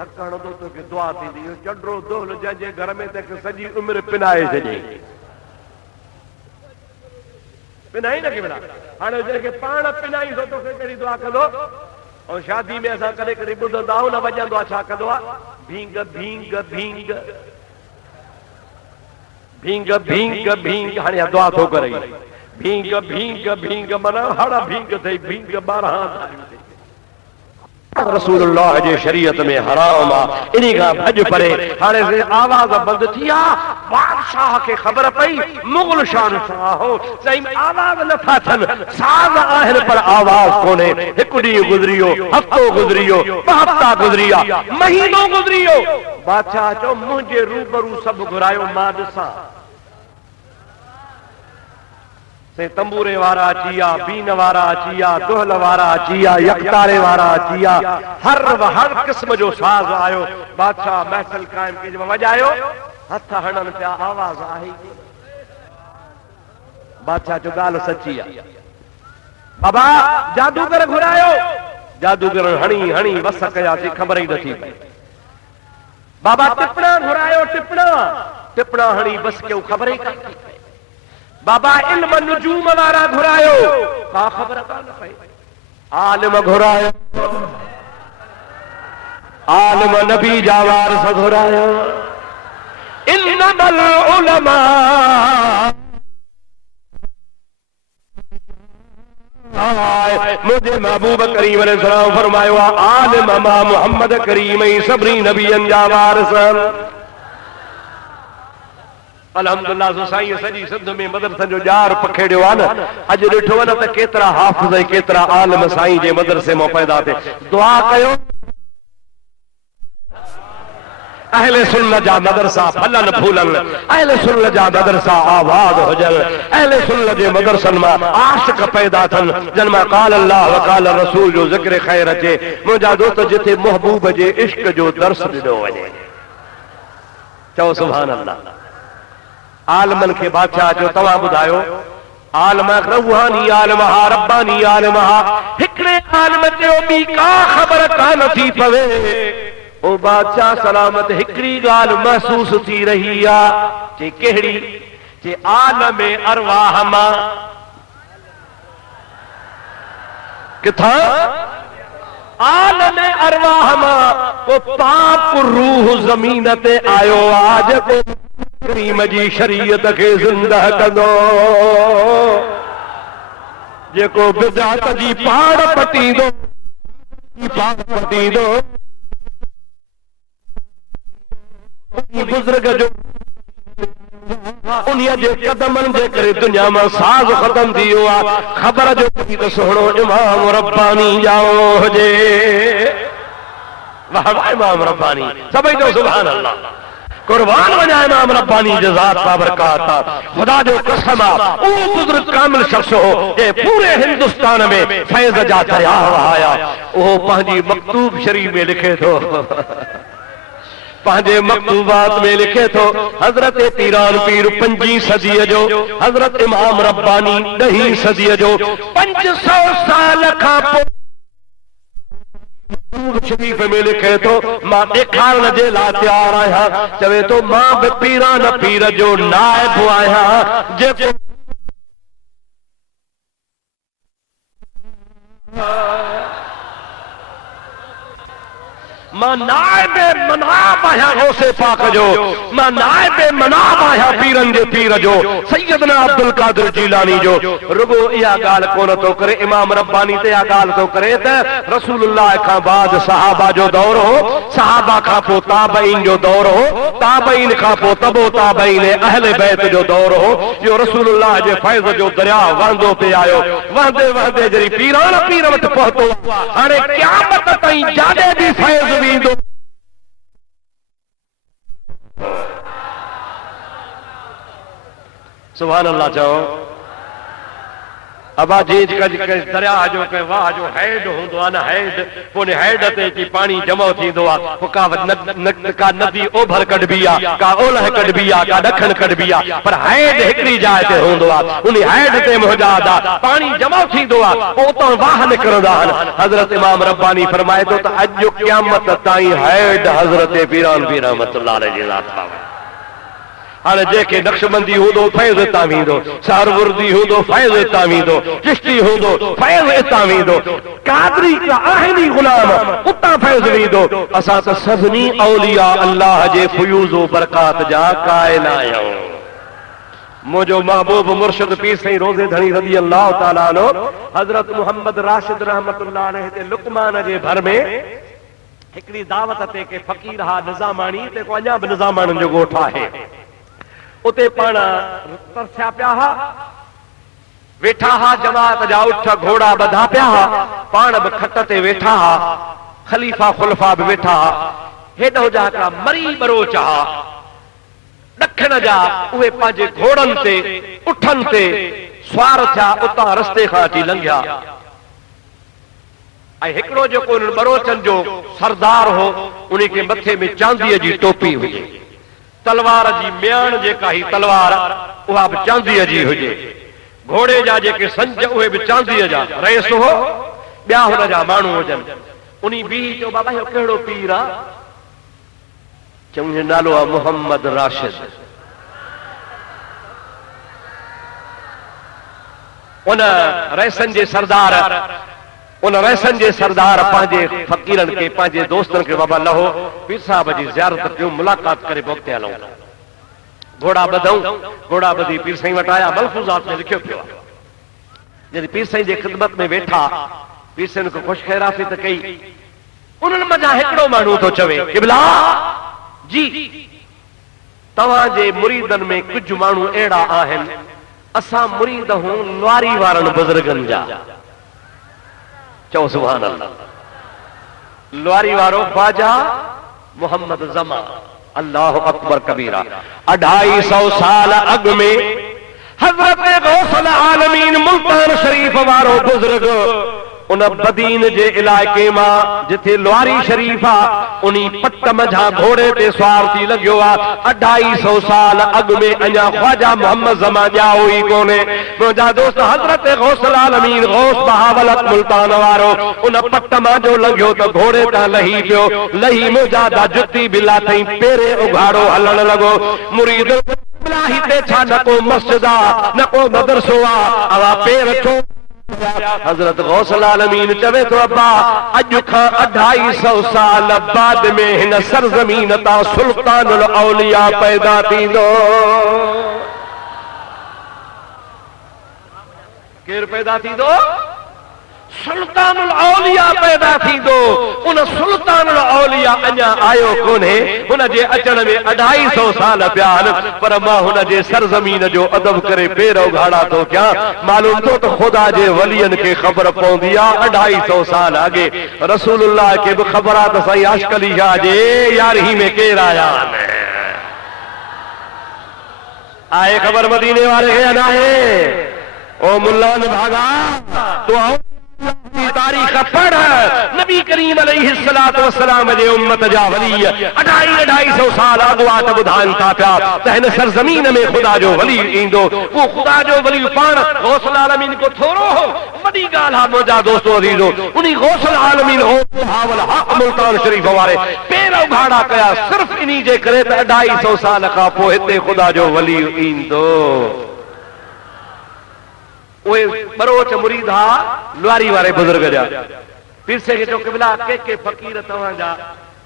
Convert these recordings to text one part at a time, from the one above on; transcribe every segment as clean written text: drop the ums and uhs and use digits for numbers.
ढक्कण दो तो के दुआ थींदी चंडो दोल जंहिंजे घर में तक सॼी उम्र पिनाए छॾे पिनाई न के बिना हाणे जंहिंखे पाण पिनाई थो तोखे कहिड़ी दुआ कंदो और शादी में असां कॾहिं कॾहिं ॿुधंदा आहियूं न वॼंदो आहे छा कंदो आहे भींग भींग भींग भींग भींग भींग हाणे दुआ थो करे भींग भींग भींग माना हड़ भींग अथई भींग 12 रसूलुल्लाह जे शरीयत में हराम आहे इन्ही खां भॼ परे हाणे आवाज़ बंदि थी आहे बादशाह खे ख़बर पई मुग़ल शाहनशाह हो चई आवाज़ नथा थियनि साज़ आहिनि पर आवाज़ कोन्हे हिकु ॾींहुं गुज़रियो हफ़्तो गुज़रियो 2 हफ़्ता गुज़री विया महीनो गुज़री वियो बादशाह चयो मुंहिंजे रूबरू सभु घुरायो मां ॾिसां तंबूरे वारा अची विया बीन वारा अची विया दोहल वारा अची विया यकतारे वारा अची विया हर क़िस्म जो साज़ आयो बादशाह महफ़िल क़ाइम कई वॼायो हथ हणनि पिया आवाज़ आहे बादशाह जो ॻाल्हि सची आहे बाबा जादूगर घुरायो जादूगर हणी हणी वस कयासीं ख़बर ई नथी पई बाबा टिपणा घुरायो टिपणा हणी बस कयूं ख़बर ई कान थी पई बाबा इल्म नुजूम वारा घुरायो का ख़बर कान पई आलिम घुरायो आलिम नबी जा वारिस घुरायो इन्नमल उलमा मुझे महबूब करीम अलैहिस्सलाम फरमायो आलिम मा मोहम्मद करीम सभनी नबियन जा वारिस अल्हम्दुलिल्लाह साईं सॼी सिंध में मदरसनि जो ॼार पखेड़ियो आहे न अॼु ॾिठो वञे त केतिरा हाफ़िज़ ऐं केतिरा आलिम साईं जे मदरसे मां पैदा थिए दुआ कयो अहले सुन्नत जा मदरसा फलन फूलन अहले सुन्नत जा मदरसा आबाद हुजन अहले सुन्नत जे मदरसनि मां आशिक पैदा थियनि जन मां क़ाल अल्लाह व क़ाल रसूल जो ज़िक्र ख़ैर अचे मुंहिंजा दोस्त जिथे महबूब जे इश्क जो दर्स ॾिनो वञे चओ सुभान अल्लाह आलमन के बादशाह जो तवा बुधायो आलम रूहानी आलम हा रब्बानी आलम हा हिकड़े आलम जो बी का खबर कान थी पवे ओ बादशाह सलामत हिकड़ी गाल महसूस थी रही आ जे केड़ी जे आलम अरवाह मा किथा आलम अरवाह मा को पाक रूह जमीन ते आयो आज को करीम जी शरीयत के जिंदा कंदो जेको बिदअत जी पहाड़ पटींदो बुजुर्ग जो उन्हीअ जे कदमनि जे करे दुनिया में साज़ खत्म थी वियो आहे ख़बर जो त सोहणो इमाम रब्बानी जाओ हुजे वाह वाह इमाम रब्बानी सभई जो सुभान अल्लाह कुर्बान वञा इमाम रब्बानी जे ज़ात बाबरकात खुदा जो कसम ओ बुजुर्ग कामिल शख्स हो जे पूरे हिंदुस्तान में फैज़ जा दरिया वहाया ओ पंहिंजी मकतूब शरीफ में लिखे थो पंहिंजे मकतूबात में लिखे थो हज़रत पीरान पीर 5वीं सदी जो हज़रत इमाम रब्बानी 10वीं सदी जो 500 साल खां पोइ शरीफ में लिखे तो मां ॾेखारण जे लाइ तैयार आहियां चवे तो मां बि पीरान पीर जो नाइब आहियां जेको मां नाइब मनाब आहियां गौसे पाक जो मां नाइब मनाब आहियां पीरन जे पीर जो सैयदना अब्दुल कादिर जीलानी जो रुगो इहा ॻाल्हि कोन थो करे इमाम रब्बानी ते इहा ॻाल्हि थो करे त रसूलुल्लाह खां बाद सहाबा जो दौर हो सहाबा खां पोइ ताबईन जो दौर हो ताबईन खां पोइ तबो ताबईन अहले बैत जो दौर हो जो रसूलुल्लाह जे फैज़ जो दरिया वहंदो पे आयो वहंदे वहंदे जरी पीरान पीर वटि पहुतो हाणे क़यामत ताईं जाॾे बि फैज़ सुभान अल्लाह चओ अबाजीज का दरिया जो के वाह जो हैड होंदो आहे न हैड पोइ हैड ते अची पाणी जमा थींदो आहे पोइ का नदी ओभर कढबी आहे का ओलह कढबी आहे का ॾखण कढबी आहे पर हैड हिकिड़ी जाइ ते हूंदो आहे उन हैड ते मुहजाद आहे पाणी जमा थींदो आहे पोइ उतां वाह निकिरंदा आहिनि हज़रत इमाम रब्बानी फरमाए थो त अॼु क़यामत ताईं हैड हज़रत पीरान पीर रहमतुल्लाह अलैहि जी ज़ात आहे हाणे जेके नक्शबंदी हूंदो फैज़ हितां वेंदो सहरवर्दी हूंदो फैज़ हितां वेंदो चिश्ती हूंदो फैज़ हितां वेंदो कादरी का आहिनी गुलाम उतां फैज़ वेंदो असां त सभिनी औलिया अल्लाह जे फयूज़ बरकात जा क़ाइल आहियूं मुझो महबूब मुर्शिद पीर साईं रोज़े धणी रज़ी अल्लाह ताला अन्हु हज़रत मोहम्मद राशिद रहमतुल्लाह अलैहि ते लुकमान जे भर में हिकिड़ी दावत ते के फ़कीर हा निज़ामाणी ते को अञा बि निज़ामाणियुनि जो ॻोठ आहे उते पाण तरसिया पिया हा वेठा हा जमात जा उठ घोड़ा ॿधा पिया हा पाण बि खट ते वेठा हा खलीफ़ा खुलफा बि वेठा हा हेॾो जा हिकिड़ा मरी बरोच हा ॾखण जा उहे पंहिंजे घोड़नि ते उठनि ते स्वार थिया उतां रस्ते खां अची लंघिया ऐं हिकिड़ो जेको उन्हनि बरोचनि जो सरदार हो उन खे मथे में चांदीअ जी टोपी हुजे तलवार जी म्याण जेका ही तलवार उहा बि चांदीअ जी हुजे घोड़े जा जेके संज उहे बि चांदीअ जा रेस हो ॿिया हुन जा माण्हू हुजनि उन बीह चयो बाबा इहो कहिड़ो पीर आहे चऊं नालो आहे मोहम्मद राशिद उन रेसनि जे सरदार उन रेसनि जे सरदार पंहिंजे फ़कीरनि खे पंहिंजे दोस्तनि खे बाबा लहो पीर साहिब जी ज़ियारत कयूं मुलाक़ात करे पोइ अॻिते हलूं घोड़ा ॿधऊं घोड़ा ॿधी पीर साईं वटि आया मलफूज़ात में लिखियो पियो आहे जॾहिं पीर साईं जे ख़िदमत में वेठा पीर साईं खे ख़ुशि ख़ैराफ़ी त कई उन्हनि मज़ा हिकिड़ो माण्हू थो चवे क़िबला जी तव्हांजे मुरीदनि में कुझु माण्हू अहिड़ा आहिनि असां मुरीद हूं लुआरी वारनि बुज़ुर्गनि जा चओ सुभान अल्लाह लुआरी वारो ख्वाजा मोहम्मद ज़मा अल्लाह अकबर कबीरा 250 साल अग में हज़रत गौसल आलमीन मुल्तान शरीफ वारो बुजुर्ग उन बदीन जे इलाके मां जिथे लुआरी शरीफ आ उनी पट मझा घोड़े ते सवार थी लॻियो आ 250 साल अग में अञा ख्वाजा मोहम्मद ज़मा जा हुई कोने मुंहिंजा दोस्त हज़रत गौसल आलमीन गौस बहावलत मुल्तान वारो उन पट मां जो लॻियो त घोड़े तां लही पियो लही मुंहिंजा दा जुती बिला थई पेरे उघाड़ो हलण लॻो मुरीद हिते छा न को मस्जिद आ न को मदरसो आ अवा पेर छो हज़रत गौसल आलमीन चवे तो अब्बा अॼु खां 250 साल बाद में हिन सरज़मीन तां सुल्तानुल औलिया पैदा थींदो केर पैदा थींदो सुल्तानुल औलिया पैदा थींदो उन सुल्तानुल औलिया अञा आयो कोन्हे हुन जे अचण में 250 साल पिया आहिनि पर मां हुन जे सरज़मीन जो अदब करे पेर उघाड़ा थो कयां मालूम थो त ख़ुदा जे वलियनि खे ख़बर पवंदी आहे 250 साल अॻे रसूलुल्लाह खे बि ख़बर आहे त साईं अशकली शाह जे यारहीं में केर आया आहिनि आहे ख़बर मदीने वारे खे न आहे ओ मुल्लान भागा तो तारीख़ पढ़ नबी करीम अलैहिस्सलातु वस्सलाम जे उम्मत जा वली 250 साल अॻुवा त ॿुधाइनि था पिया त हिन सरज़मीन में ख़ुदा जो वली ईंदो उहो ख़ुदा जो वली पाण गौसल आलमीन को थोरो हो वॾी ॻाल्हि आहे मुंहिंजा दोस्तो अज़ीज़ो उन गौसल आलमीन हावल हक़ मुल्तान शरीफ़ वारे पेर उघाड़ा कया सिर्फ़ इन्ही जे करे त 250 साल खां पोइ हिते ख़ुदा जो वली ईंदो उहे बरोच मुरीद हा लुआरी वारे बुजुर्ग जा पीर साईं खे चयो क़िबला के फ़कीर तव्हांजा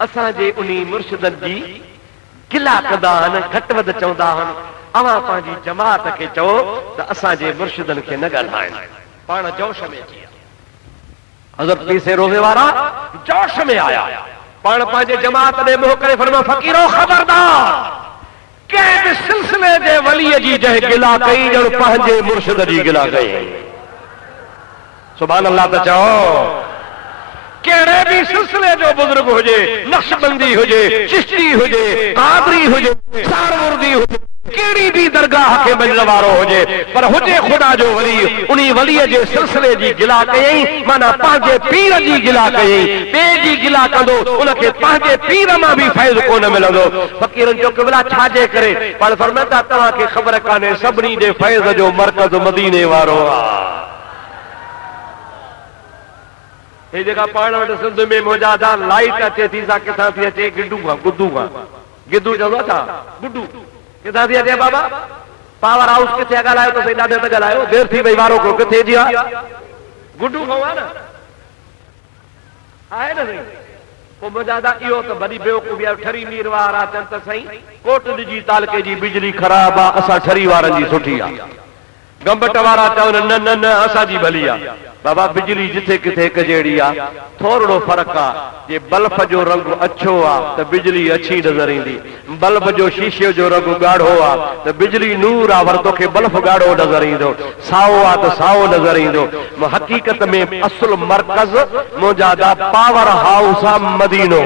असांजे उन्ही मुर्शिदनि जी गिला कंदा आहिनि घटि वधि चवंदा आहिनि अवां पंहिंजी जमात खे चओ त असांजे मुर्शिदनि खे न ॻाल्हाइनि पाण जोश में अची विया हज़रत पीर साईं रोज़े वारा जोश में आया पाण पंहिंजे जमात ॾे मुंहुं करे फरमायो फ़कीरो ख़बरदार कंहिं बि सिलसिले जे वलीअ जी जंहिं गिला कई ॼण पंहिंजे मुर्शिद जी गिला कई सुभान अल्लाह त चओ कहिड़े बि सिलसिले जो बुजुर्ग हुजे नक्शबंदी हुजे चिश्ती हुजे कादरी हुजे सारवर्दी हुजे केड़ी भी दरगाह के मिलण वारो हुजे पर हुजे खुदा जो वली उन्हीं वलीअ जे सिलसिले जी गिला कयई माना पंहिंजे पीर जी गिला कयई ॿिए जी गिला कंदो उनखे पंहिंजे पीर मां बि फैज़ कोन मिलंदो फ़क़ीरनि जो क़िबला छाजे करे पर फरमाता तव्हांखे ख़बर कान्हे सभिनी जे फैज़ जो मरकज़ मदीने वारो आहे हे जेका पाण वटि सिंध में मौजादा लाइट अचे थी सा किथां थी अचे गिड्डू खां गुड्डू खां गिद्दू चवंदो छा गुड्डू किथां थी अचे बाबा पावर हाउस किथे ॻाल्हायो त सही ॾाढे त ॻाल्हायो देर थी वई वारो को किथे जी आहे गुड्डू खां आहे न आहे न साईं पोइ मौजादा इहो त वरी बेवकूफ़ी आहे ठरी मीर वारा चवनि त साईं कोट ॾिजी तालके जी बिजली ख़राब आहे असां ठरी वारनि जी सुठी आहे गंबट वारा चवनि न न न असांजी भली आहे बाबा बिजली जिथे किथे हिकु जहिड़ी आहे थोरो फ़र्क़ु आहे जे बल्ब जो रंग अछो आहे त बिजली अछी नज़र ईंदी बल्ब जो शीशे जो रंग ॻाढ़ो आहे त बिजली नूर आहे पर तोखे बल्ब ॻाढ़ो नज़र ईंदो साओ आहे त साओ नज़र ईंदो हक़ीक़त में असुल मरकज़ मुंहिंजा पावर हाउस आहे मदीनो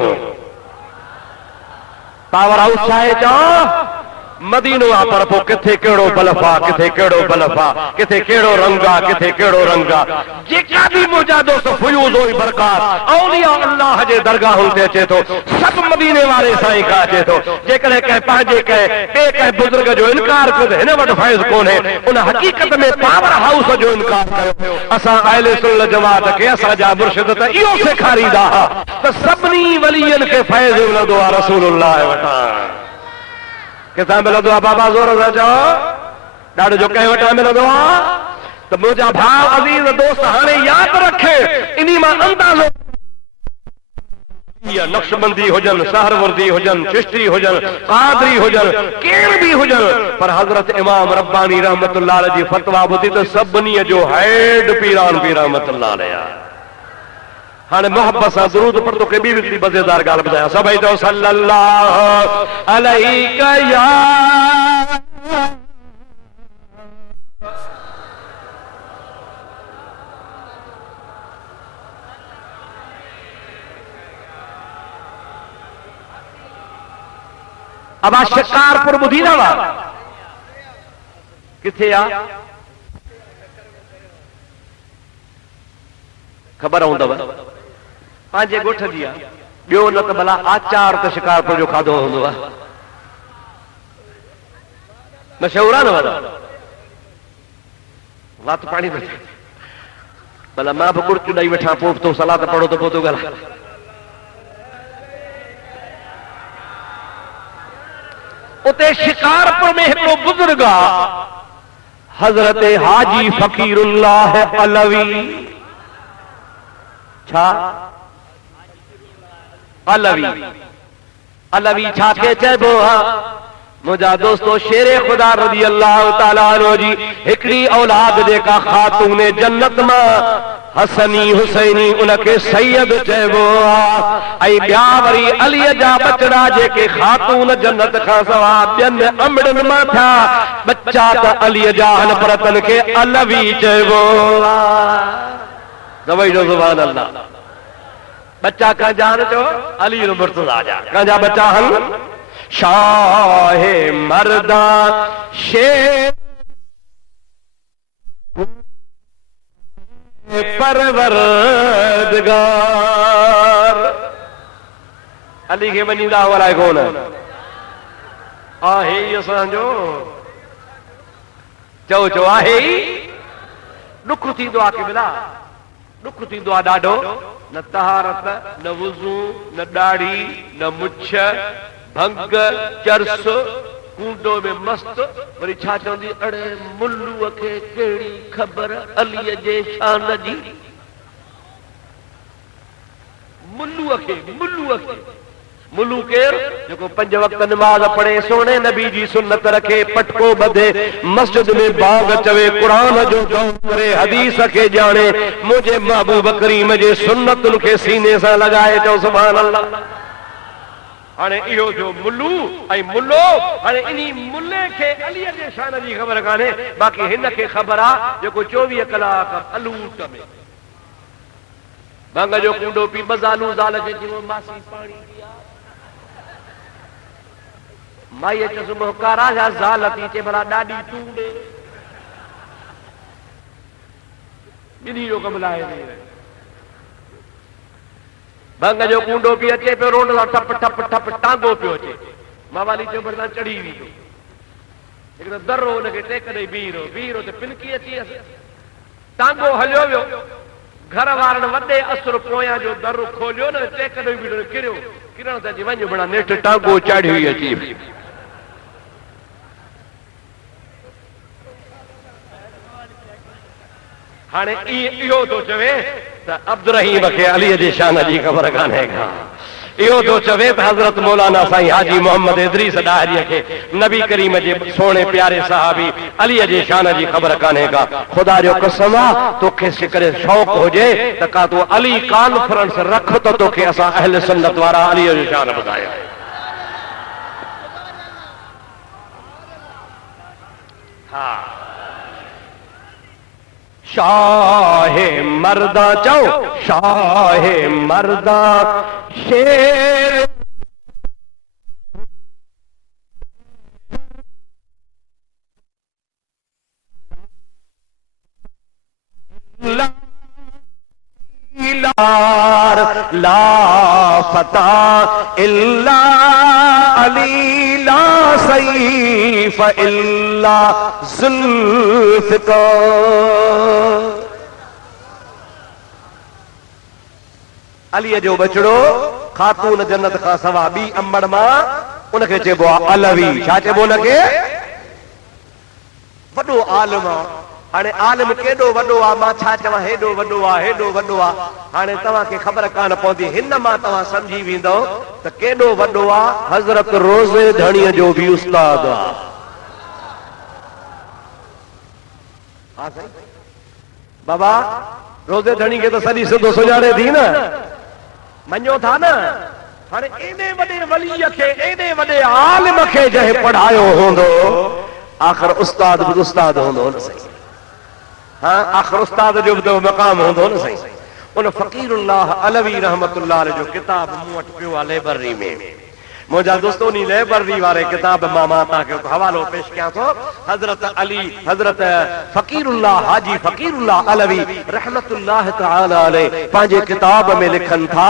पावर हाउस छा आहे चओ मदीनो आहे पर पोइ किथे कहिड़ो बल्ब आहे किथे कहिड़ो बल्ब आहे किथे कहिड़ो रंग आहे किथे कहिड़ो रंग आहे जेका बि मुंहिंजा दोस्त फयूज़ हुई बरक़ात औलिया अल्लाह जे दरगाहुनि ते अचे थो सभु मदीने वारे साईं खां अचे थो जेकॾहिं कंहिं पंहिंजे ॿिए कंहिं बुज़ुर्ग जो इनकार कयो त हिन वटि फैज़ कोन्हे उन हक़ीक़त में पावर हाउस जो इनकार कयो असां अहले सुन्नत जमात खे असांजा मुर्शिद त इहो सेखारींदा हुआ त सभिनी वलीअनि खे फैज़ मिलंदो आहे रसूलुल्लाह वटां किथां मिलंदो आहे बाबा ज़ोर सां चओ ॾाढो जो कंहिं वटां मिलंदो आहे त मुंहिंजा भाउ अज़ीज़ दोस्त हाणे यादि रखे इन मां अंदाज़ो नक्शबंदी हुजनि सहरवर्दी हुजनि चिश्ती हुजनि क़ादरी हुजनि केर बि हुजनि पर हज़रत इमाम रब्बानी रहमतुल्लाह अलैहि जी फतवा ॿुधी त सभिनी जो हेड पीरान पीर रहमतुल्लाह अलैहि हाणे मोहब्बत सां दुरूद पर तोखे ॿी हिकिड़ी मज़ेदार ॻाल्हि ॿुधायां सभई चओ सल्लल्लाहु अलैका या अब आ शिकारपुर ॿुधी न वा किथे आहे ख़बर हूंदव पंहिंजे ॻोठ जी आहे ॿियो न त भला आचार त शिकारपुर जो खाधो हूंदो आहे मशहूर आहे न वॾा वात पाणी थो थिए भला मां बि कुर्चू ॾेई वेठा पोइ तो सलाद पढ़ो त पोइ थो ॻाल्हाए उते शिकारपुर में हिकिड़ो बुज़ुर्ग आहे हज़रत हाजी फ़कीरुल्लाह अलवी छा अलवी अलवी छा के चइबो आहे मुंहिंजा दोस्तो शेरे ख़ुदा रज़ी अल्लाह ताला अन्हु जी हिकिड़ी औलाद जेका ख़ातून जन्नत मां हसनी हुसैनी उनखे सैयद चइबो आहे ऐं ॿिया वरी अलीअ जा बचड़ा जेके ख़ातून जन्नत खां सवाइ ॿियनि अमड़नि मां थिया बच्चा त अलीअ जा आहिनि पर तन खे अलवी चइबो आहे सुभान अल्लाह बच्चा कंहिंजा आहिनि चओ अली मुर्तज़ा जा कंहिंजा बच्चा आहिनि शाह मर्दा शेर परवरदिगार अली खे मञींदा अलाए कोन आहे असांजो चओ चओ आहे ॾुख थींदो आहे कि बिला ॾुख थींदो आहे ॾाढो न तहारत न वुज़ू न ॾाढ़ी न मुछ भंग चरस कूंडो में मस्त वरी छा चवंदी अड़े मुल्लूअ खे कहिड़ी ख़बर अलीअ जे शान जी मुल्लूअ खे मुल्लू केरु जेको 5 वक्त नमाज़ पढ़े सोने नबी जी सुन्नत रखे पटको ॿधे मस्जिद में बाग चवे क़ुरान जो गौर करे हदीस खे ॼाणे मुंहिंजे महबूब करीम जे सुन्नतुनि खे सीने सां लॻाए चओ सुभान अल्लाह हाणे इहो जो मुल्लू ऐं मुल्लो हाणे इन्ही मुल्ले खे अलीअ जे शान जी ख़बर कान्हे बाक़ी हिन खे ख़बर आहे जेको 24 कलाक अलूट में भंग जो कूंडो पी बज़ालू ज़ाल खे चयो मासी पाणी माई चुस मोहकारा या ज़ाल थी चे भला ॾाढी टूंडे ॿिन्ही जो कमु लाहे भंग जो कूंडो बि अचे पियो रोड सां ठप ठप ठप टांगो पियो अचे मावाली जो भरिसां चढ़ी वेंदो हिकिड़ो दरो हुनखे टेक ॾेई बीहो त पिलकी अची टांगो हलियो वियो घर वारनि वॾे असुर पोयां जो दर खोलियो न टेक ॾेई बीठो किरियो किरण त वञ बणा नेठि टांगो चाढ़ी हुई अची हाणे इहो थो चवे त अब्दुर्रहीम खे अलीअ जी शान जी ख़बर कान्हे का इहो थो चवे त हज़रत मौलाना साईं हाजी मोहम्मद इदरीस ॾाहिरीअ खे नबी करीम जे सोणे प्यारे सहाबी अलीअ जी शान जी ख़बर कान्हे का ख़ुदा जो कसम आहे तोखे शिकरे शौक़ु हुजे त का तूं अली कॉन्फ्रेंस रख त तोखे असां अहल सुन्नत वारा अलीअ जो शान ॿुधायो हा शाहे मर्दा चओ शाहे मर्दा शेर ला फता इल्ला अली ला सैफ इल्ला जुल्फ़िकार अलीअ जो बचड़ो खातून जन्नत खां सवा ॿी अंबड़ मां उनखे चइबो आहे अलवी छा चइबो उनखे वॾो आलिम आहे हाणे आलिम केॾो वॾो आहे मां छा चवां हेॾो वॾो आहे हाणे तव्हांखे ख़बर कान पवंदी हिन मां तव्हां सम्झी वेंदव त केॾो वॾो आहे हज़रत रोज़े धणीअ जो बि उस्ताद आहे हा साईं बाबा रोज़े धणी खे त सॼी सिधो सुञाणे थी न मञो था न हाणे एॾे वॾे वलीअ खे एॾे वॾे आलिम खे जंहिं पढ़ायो हूंदो आख़िर उस्ताद बि उस्ताद हूंदो न साईं हाँ आखिर उस्ताद जो बि मक़ाम हूंदो न साईं उन फ़क़ीरुल्लाह अलवी रहमतुल्लाह अलैह जो किताब मूं वटि पियो आहे लाइब्रेरी में मुंहिंजा दोस्तो उन लाइब्रेरी वारे किताब मां तव्हांखे हवालो पेश कयां थो हज़रत अली हज़रत फ़क़ीरुल्लाह हाजी फ़क़ीरुल्लाह अलवी रहमतुल्लाह तआला अलैह पंहिंजे किताब में लिखनि था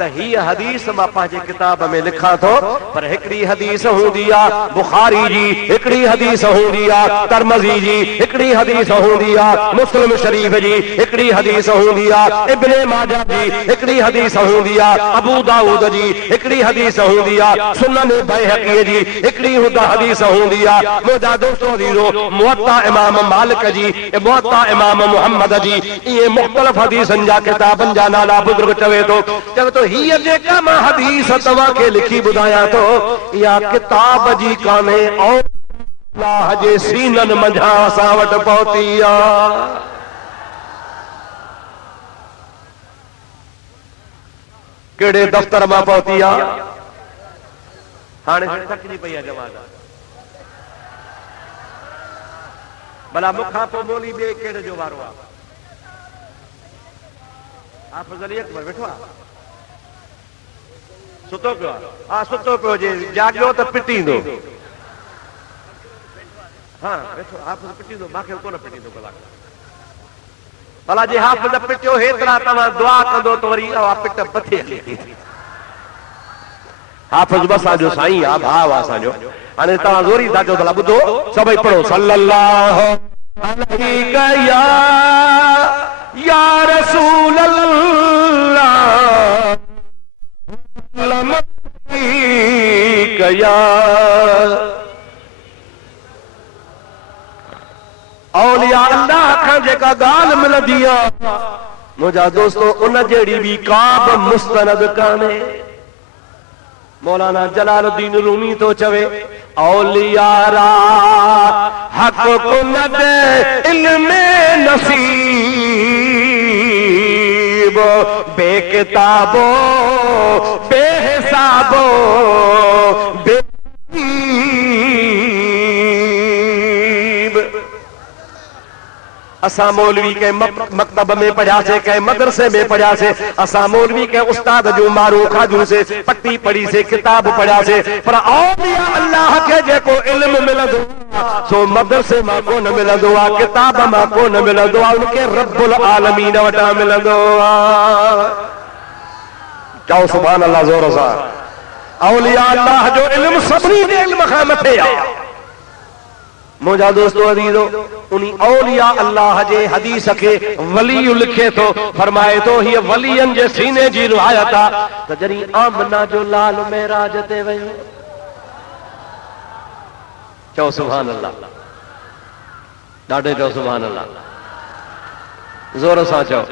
त हीअ हदीस मां पंहिंजे किताब में लिखां थो पर हिकिड़ी हदीस हूंदी आहे बुखारी जी हिकिड़ी हदीस हूंदी आहे तिरमिज़ी जी हिकिड़ी हदीस हूंदी आहे मुस्लिम शरीफ जी हिकिड़ी हदीस हूंदी आहे इब्ने माजा जी हिकिड़ी हदीस हूंदी आहे अबू दाऊद जी हिकिड़ी हदीस हूंदी आहे सुनन बैहक़ी जी हिकिड़ी हदीस हूंदी आहे मुंहिंजा दोस्तो दीरो मुअत्ता इमाम मालिक जी मुअत्ता इमाम मुहम्मद जी इहे मुख़्तलिफ़ हदीसनि जा किताबनि जा नाला बुज़ुर्ग चवे थो हीअ जेका मां हदीस तव्हांखे लिखी ॿुधायां थो इहा किताब जी कान्हे ऐं अल्लाह जे सीननि मंझां असां वटि पहुती आहे कहिड़े दफ़्तर मां पहुती आहे हाणे थकिजी पई आहे जमात भला मूंखां पोइ मोली ॿिए कहिड़े जो वारो आहे हाफ़िज़ अली अकबर वेठो आहे सुतो पियो आहे हा सुतो पियो हुजे जाॻियो त पिटींदो हा वेठो हाफ़िज़ पिटींदो मूंखे कोन पिटींदो कलाक भला जे हाफ़िज़ पिटियो हेतिरा तव्हां दुआ कंदो त वरी इहा पिट मथे हली हाफ़िज़ बि असांजो साईं आहे भाउ आहे असांजो हाणे तव्हां ज़ोरी था चओ भला ॿुधो सभई पढ़ो सल्लल्लाहु अलैहि या रसूल अल्लाह या औलिया अल्लाह खां जेका ॻाल्हि मिलंदी आहे मुंहिंजा दोस्तो उन जहिड़ी बि का बि मुस्तनद कान्हे मौलाना जलालुद्दीन रूमी तो चवे औलियारा हक कुनद इल्म नसीब बेकिताबो बेहिसाबो असा मौलवी के मकतब में पढ़ा से, के मदरसे में पढ़ा से, असा मौलवी के उस्ताद जो मारू खाजू से पट्टी पढ़ी से, किताब पढ़ा से, पर औलिया अल्लाह के जेको इल्म मिलंदो सो मदरसे मां कोन मिलंदो आ, किताब मां कोन मिलंदो आ, उनके रब्बुल आलमीन वटा मिलंदो आ। चओ सुभान अल्लाह ज़ोर सां। औलिया अल्लाह जो इल्म सभिनी जे इल्म खां मथे आ। मुझा दोस्तों अजीजो, उन्हीं औलिया अल्लाह जे हदीस के वली लिखे तो फरमाए तो ही वलियन जे सीने जी रिवायत आ त जरी आमना जो लाल मेराज ते वयो। चओ सुभान अल्लाह, ॾाढे चओ सुभान अल्लाह, ज़ोर सां चओ।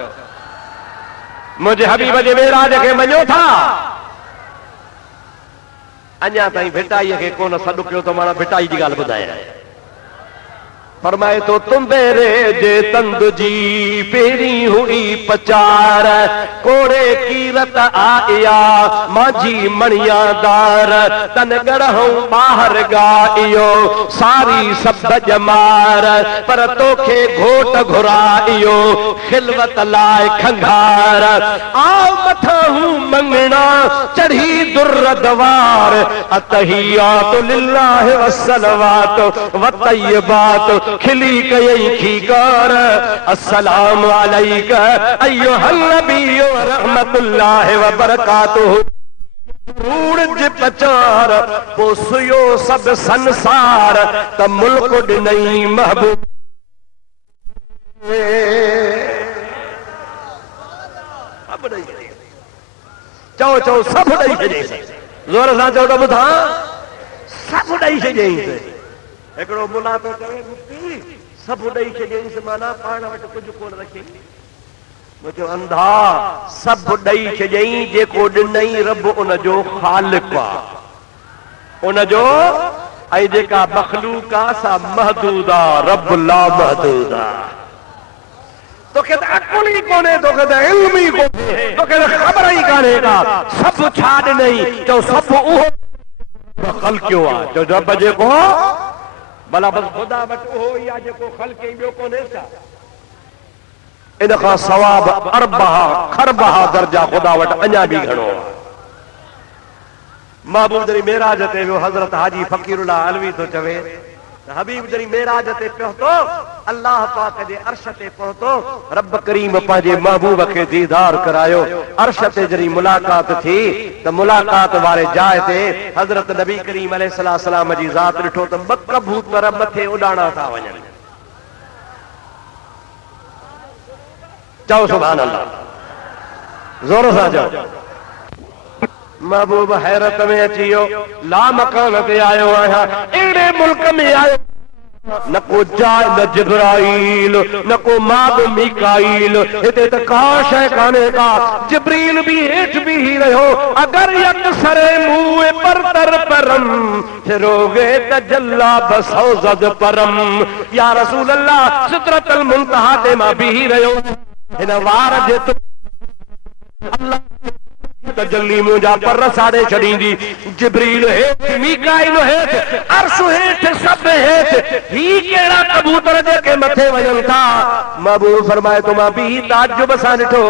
मुझे हबीब जे मेराज के मञो था, अञा ताईं भिटाई के कोन सॾु कयो तो माना भिटाई जी ॻाल्हि ॿुधायां। फरमाए तो तुम्बेरे जे तंद जी पेरी हुई पचार, कोड़े कीरत आया माझी मणियादार, तन गढ़ूं बाहर गाइयो सारी सब जमार, पर तोखे घोट घुराइयो खिलवत लाए खंगार, आओ मथाहूं मंगना चढ़ी दुर्र दवार, अतहियात लिल्लाह वस्सलवात वतय्यबात खिली कई खीकार, अस्सलाम अलैका अय्युहल नबी व रहमतुल्लाहि व बरकातुहु, रूड़ जे पचार पोसियो सब संसार, त मुल्क ॾिनई महबूब। चओ चओ सब ॾेई छॾियईं, ज़ोर सां चओ त ॿुधां, सब ॾेई छॾियईं। हिकिड़ो मुला तो चवे मुफ्ती सब ॾेई छॾियईंसि, माना पाण वटि कुझु कोन रखी। मुंहिंजो अंधा सब ॾेई छॾियईं, जेको ॾिनई रब उनजो ख़ालिक़ आ, उनजो ऐं जेका मखलूक आ सा महदूद आ, रब ला महदूद आ। तोखे त अकुल ई कोन्हे, तोखे त इल्म ई कोन्हे, तोखे त ख़बर ई कान्हे का सब छा ॾिनई। चओ सब उहो ख़ल्क़ियो आ, जो रब जेको भला बस खुदा वटि उहो ई आहे जेको ख़ल्क़ ई ॿियो कोन्हे छा। इन खां सवाब अरबहा खरबहा दर्जा खुदा वटि अञा बि घणो आहे। महबूब जरी मेराज ते वियो, हज़रत हाजी फ़कीरुल्लाह अलवी तो चवे त हबीब जरी मेराज ते पहुतो, अल्लाह पाक जे अर्श ते पहुतो, रब करीम पंहिंजे महबूब खे दीदार करायो। अर्श ते जरी मुलाकात थी त मुलाकात वारे जाइ ते हज़रत नबी करीम अलैहिस्सलाम जी ज़ात ॾिठो त ॿ कबूतर मथे उॾाणा था वञनि। चओ सुभान अल्लाह, ज़ोर सां चओ। महबूब हैरत में अची वियो, ला मकान ते आयो आहियां, अहिड़े मुल्क में आयो न को जाय न जिब्राइल न को माब मीकाइल, हिते त का शइ कान्हे का। जिब्रील भी हेठ भी ही रहो, अगर यकसर मुए पर तर परम फिरोगे तजल्ला बसौजद परम। या रसूल अल्लाह सिदरतुल मुंतहा ते मां भी ही रहो, हिन वार जे तो अल्लाह तजल्ली मुंहिंजा पर साड़े छॾींदी। जिब्रील हेठ, मीकाइल हेठ, अर्श हेठ, सब हेठ, ही कहिड़ा कबूतर जेके मथे वञनि था। महबूब फरमाए तो मां बि ताजुब सां ॾिठो,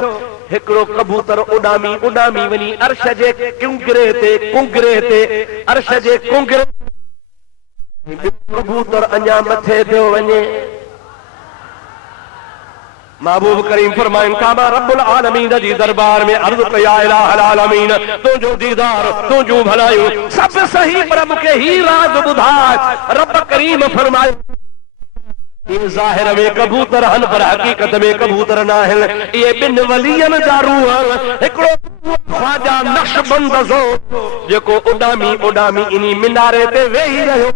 हिकिड़ो कबूतर उॾामी उॾामी वञी अर्श जे कुंगरे ते अर्श जे कुंगरे, कबूतर अञा मथे पियो वञे। महबूब करीम फरमाइन कामा रब्बुल आलमीन जी दरबार में अर्ज़ कया इलाहुल आलमीन, तुझो दीदार तुझो भलायूं सब सही, पर मूंखे ही राज ॿुधाए। रब करीम फरमाए ये ज़ाहिर में कबूतर हन, पर हकीकत में कबूतर न आहिनि। ये ॿिनि वलियनि जा रूह, हिकिड़ो ख्वाजा नक्शबंद जो जेको उॾामी उॾामी इनी मिनारे ते वेही रहियो,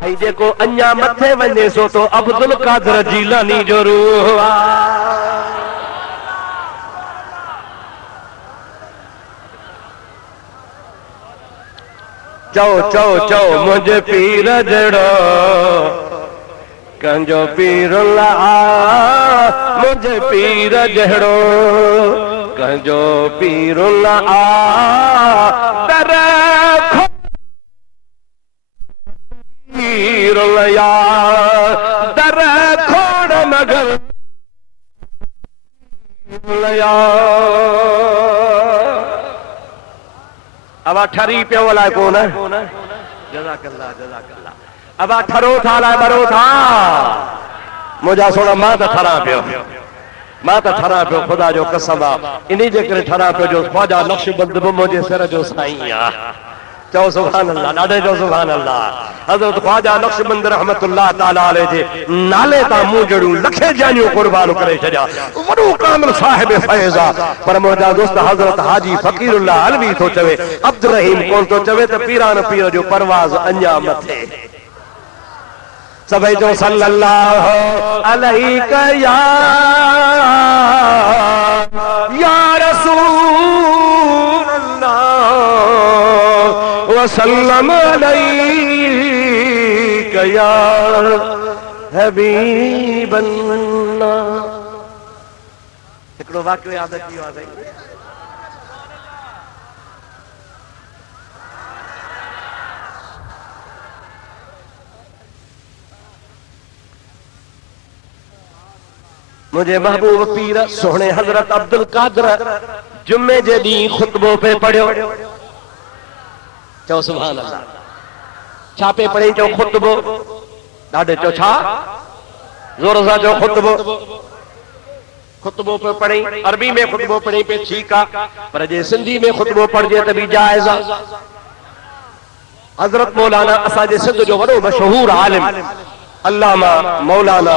ऐं जेको अञा मथे वञे सो तो अब्दुल कादिर जीलानी जो रूह आहे। चओ चओ चओ मुंहिंजे पीर जहिड़ो कंहिंजो पीर न आ, मुंहिंजे पीर जहिड़ो कंहिंजो पीर न आ। दर फकीर या दर खोड़ मगर या अब ठरी पियो लाइ कोन जज़ाकल्लाह जज़ाकल्लाह अब ठरो था लाइ मरो था मुझा सोना मां त ठरा पियो ख़ुदा जो कसम आहे इन जे करे ठरा पियो जो ख्वाजा नक्शबंद बि मुंहिंजे सिर जो साईं आहे चओ सुभान अल्लाह ॾाढे जो सुभान अल्लाह हज़रत ख्वाजा नक्शबंद रहमतुल्लाह ताला अलैहि जे नाले तां मूं जहिड़ियूं लखे जानियूं कुर्बान करे छॾिया वॾो कामिल साहिब फैज़ आहे पर मुंहिंजा दोस्त हज़रत हाजी फ़कीरुल्लाह अलवी थो चवे अब्दुल रहीम कोन थो चवे त पीरान पीर जो परवाज़ अञा मथे सभई जो सल्लल्लाहु अलैहि या रसूल अल्लाह वसल्लम अलैका या हबीब अल्लाह हिकिड़ो वाक़ियो यादि अची वियो आहे मुझे महबूब पीर सोहणे हजरत अब्दुल कादर जुम्मे जे ॾींहुं खुतबो पे पढ़ियो चओ सुभान अल्लाह छा पे पढ़ी चओ खुतबो ॾाढे चओ छा ज़ोर सां चओ खुतबो पे पढ़ी अरबी में खुतबो पढ़ी पे ठीक आहे पर जे सिंधी में खुतबो पढ़जे त बि जाइज़ आहे हजरत मौलाना असांजे सिंध जो वॾो मशहूर आलिम अल्लामा मौलाना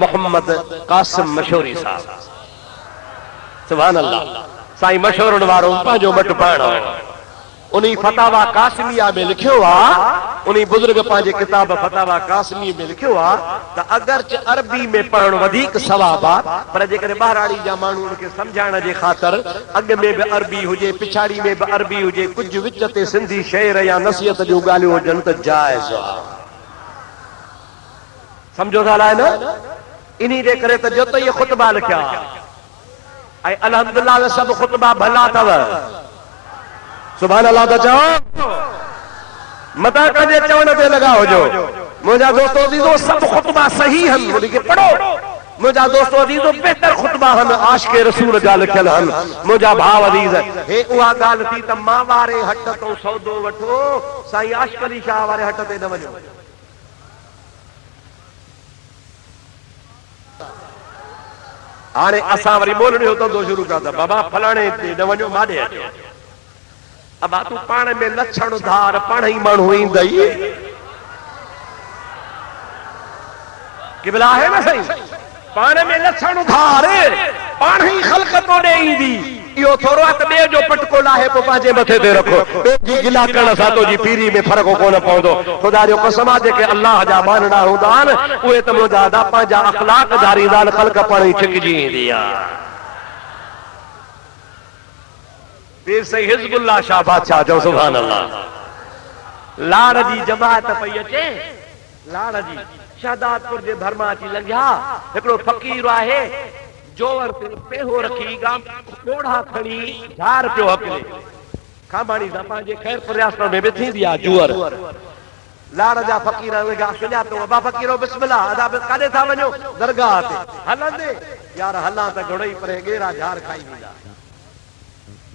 मोहम्मद कासिम मशहूरी साहब सुभान अल्लाह साईं मशहूरनि वारो पंहिंजो मटु पाइण उन फतावा कासिमिया में लिखियो आहे उन बुजुर्ग पंहिंजे किताब फतावा कासिमी में लिखियो आहे त अगरचे अरबी में पढ़णु वधीक सवाब आहे पर जेकॾहिं ॿाराड़ी जा माण्हू उनखे सम्झाइण जे ख़ातिर अॻ में बि अरबी हुजे पिछाड़ी में बि अरबी हुजे कुझु विच ते सिंधी शेर या नसीहत जूं ॻाल्हियूं हुजनि त जाइज़ आहे समझो था लाइ न इन्ही जे करे त जो त इहे ख़ुतबा लिखिया ऐं अल्हम्दुलिल्लाह सभु ख़ुतबा भला अथव सुभान अल्लाह त चओ मता कंहिंजे चवण ते लॻा हुजो मुंहिंजा दोस्तो अज़ीज़ो सभु ख़ुतबा सही आहिनि उनखे पढ़ो मुंहिंजा दोस्तो अज़ीज़ो बेहतर ख़ुतबा आहिनि आशिक़े रसूल जा लिखियल आहिनि मुंहिंजा भाउ अज़ीज़ हे उहा ॻाल्हि थी त मां वारे हट तो सौदो वठो साईं आशिक़ अली शाह वारे हट ते न वञो हाणे असां वरी ॿोलड़ियो धंधो शुरू कयो त बाबा फलाणे ते न वञो माॾे अचो अब तूं पाण में लछण धार पाण ई माण्हू ईंदई क़िबला आहे न साईं पाण में लछण धार पाण ई ख़ल्क़ तो ॾे ईंदी इहो थोरो आहे त ॿिए जो पटको लाहे पोइ पंहिंजे मथे ते रखो ॿिए गिला करण सां तुंहिंजी पीरी में फ़र्क़ु कोन पवंदो ख़ुदा जो कसम आहे जेके अल्लाह जा बानड़ा हूंदा आहिनि उहे त मुंहिंजा पंहिंजा अख़लाक धारींदा आहिनि ख़ल्क़ पाण ई छिकिजी ईंदी आहे पीर साईं हिज़्बुल्लाह शाह बादशाह जो सुभान अल्लाह लाड़ जी जमात पई अचे लाड़ जी शहदादपुर जे भरमा अची लंघिया हिकिड़ो फ़क़ीर आहे जोवर ते पेहो रखी ॻोढ़ा खणी झार पियो हकले खांबाणी सां पंहिंजे ख़ैर प्रयासण में बि थींदी आहे जूअर लाड़ जा फ़क़ीर सुञातो बाबा फ़क़ीरो बिस्मिल्लाह अदा काॾे था वञो दरगाह ते हलंदे यार हलां त घणोई परे ॻेरा झार खाई वेंदा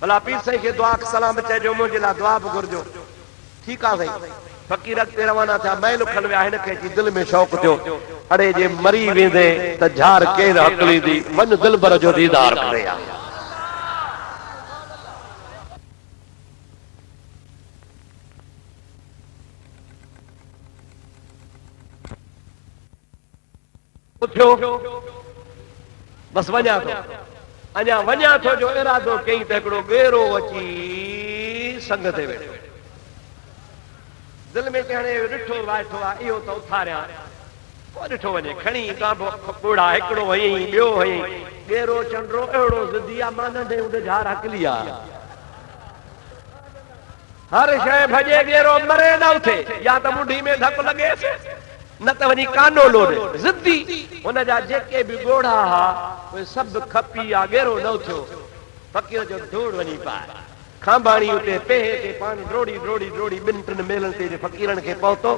भला पीर साईं खे दुआ सलाम चइजो मुंहिंजे लाइ दुआ बि घुरिजो ठीकु आहे साईं फ़क़ीर अॻिते रवाना थिया महल खनि विया हिनखे दिलि में शौक़ु थियो अड़े जे मरी वेंदे त झार केरु हकलींदी वञ दिलबर जो दीदार करे आ उथियो बस वञा थो अञा वञा थो जो इरादो कई त हिकिड़ो ॻेरो अची संग ते वेठो दिल में हाणे ॾिठो वाठो आहे इहो त उथारियां पोइ ॾिठो वञे खणी ॻोढ़ा हिकिड़ो हयईं ॿियो हयईं ॻेरो चंडरो अहिड़ो ज़िदी आहे मां नंढे हूंदे झार हकली आहे हर शइ भॼे ॻेरो मरे न उथे या त मुंडी में धक लॻेसि न त वञी कानो लोॾे ज़िदी हुन जा जेके बि ॻोढ़ा हुआ उहे सभु खपी आहे ॻेरो न उथियो फ़क़ीर जो धूड़ वञी पाए खांबाणी उते पेहे ते पानी ड्रोड़ी ड्रोड़ी ड्रोड़ी बिन टिन मेलन ते फकीरन के पहुतो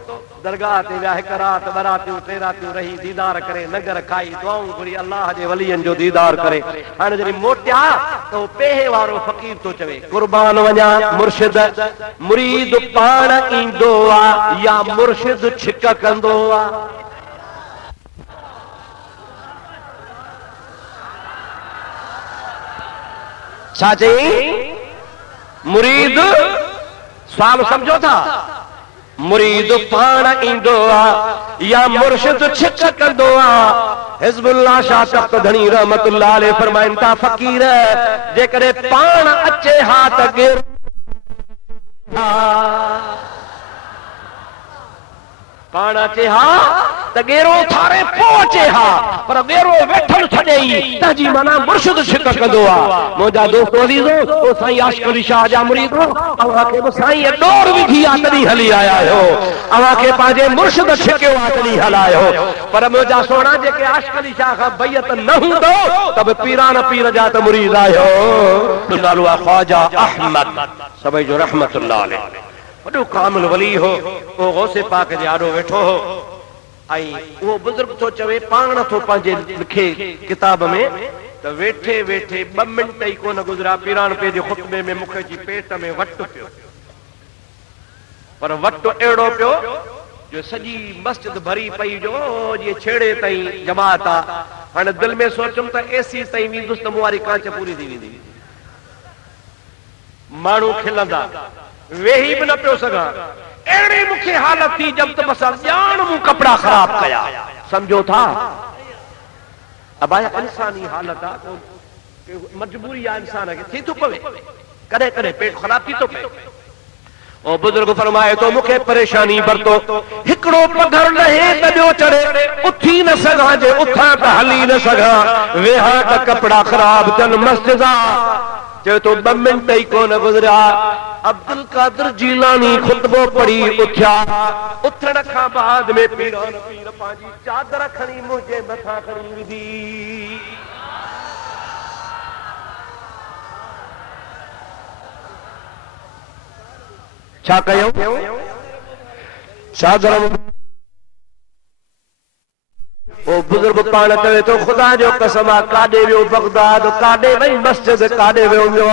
दरगाह ते विया हिक रात ॿ रातियूं 3 रातियूं रही दीदार करे नगर खाई दुआऊं घुरी अल्लाह जे वलियन जो दीदार करे हाणे जॾहिं मोटिया तो पेहे वारो फकीर तो चवे कुर्बान वञा मुर्शिद मुरीद पाण ईंदो आ या मुर्शिद छिक कंदो आ छा चई मुरीद सवाल समझो था मुरीद पाण ईंदो आ या मुर्शिद छिक कंदो आ हिज़्बुल्लाह शाह तख्त धनी रहमतुल्लाह अलैह फरमाइन था फकीर जेकॾहिं पाण अचे हा त गेर पाण अचे हा त गेरो थारे पो अचे हा पर गेरो वेठल छॾेई तंहिंजी माना मुर्शिद छिक कंदो आ मुंहिंजा दोस्त अज़ीज़ो ओ साईं आशिक़ अली शाह जा मुरीदो अव्हांखे बि साईं डोर विधी आ तॾहिं हली आया आहियो अव्हांखे पंहिंजे मुर्शिद छिकियो आ तॾहिं हलायो पर मुंहिंजा सोना जेके आशिक़ अली शाह खां बैत न हूंदो त बि पीरान पीर जा त मुरीद आहियो नालो आहे ख्वाजा अहमद सभई जो रहमतुल्लाह अलैह वॾो कामिल वली हो वो गौसे पाक जे आॾो वेठो हो आई वो बुजुर्ग तो चवे पाण तो पंहिंजे लिखे किताब में त वेठे वेठे 2 मिंट ई कोन गुज़रा पीरान पे जे खुतबे में मूंखे जी पेट में वट पियो पर वट अहिड़ो पियो जो सॼी मस्जिद भरी पई जो जे छेड़े ताईं जमात आ हाणे दिल में सोचुम त एसी ताईं वेंदुसि त मुआरी कांच पूरी थी वेंदी माण्हू खिलंदा वेही भी न पियो सघां अहिड़ी मूंखे हालत थी जब त बस ॼाण मूं कपड़ा ख़राब कया समझो था अब आया इंसानी हालत आहे मजबूरी आहे इंसान खे थी थो पवे कॾहिं कॾहिं पेट ख़राब थी थो पए ओ बुजुर्ग फरमाए तो मूंखे परेशानी बरतो हिकिड़ो पघर लहे त ॿियो चढ़े उथी न सघां जे उथां त हली न सघां वेहा त कपड़ा ख़राब थियनि मस्जिद चवे तो 2 मिंट ई कोन गुज़रिया अब्दुल कादिर जीलानी खुतबो पढ़ी उथिया उथण खां बाद में पीरान पीर पंहिंजी चादर खणी मुंहिंजे मथां खणी विधी छा कयो चादर ओ बुजुर्ग पाण चवे तो खुदा जो कसम आहे काॾे वियो बगदाद काॾे वई मस्जिद काॾे वियो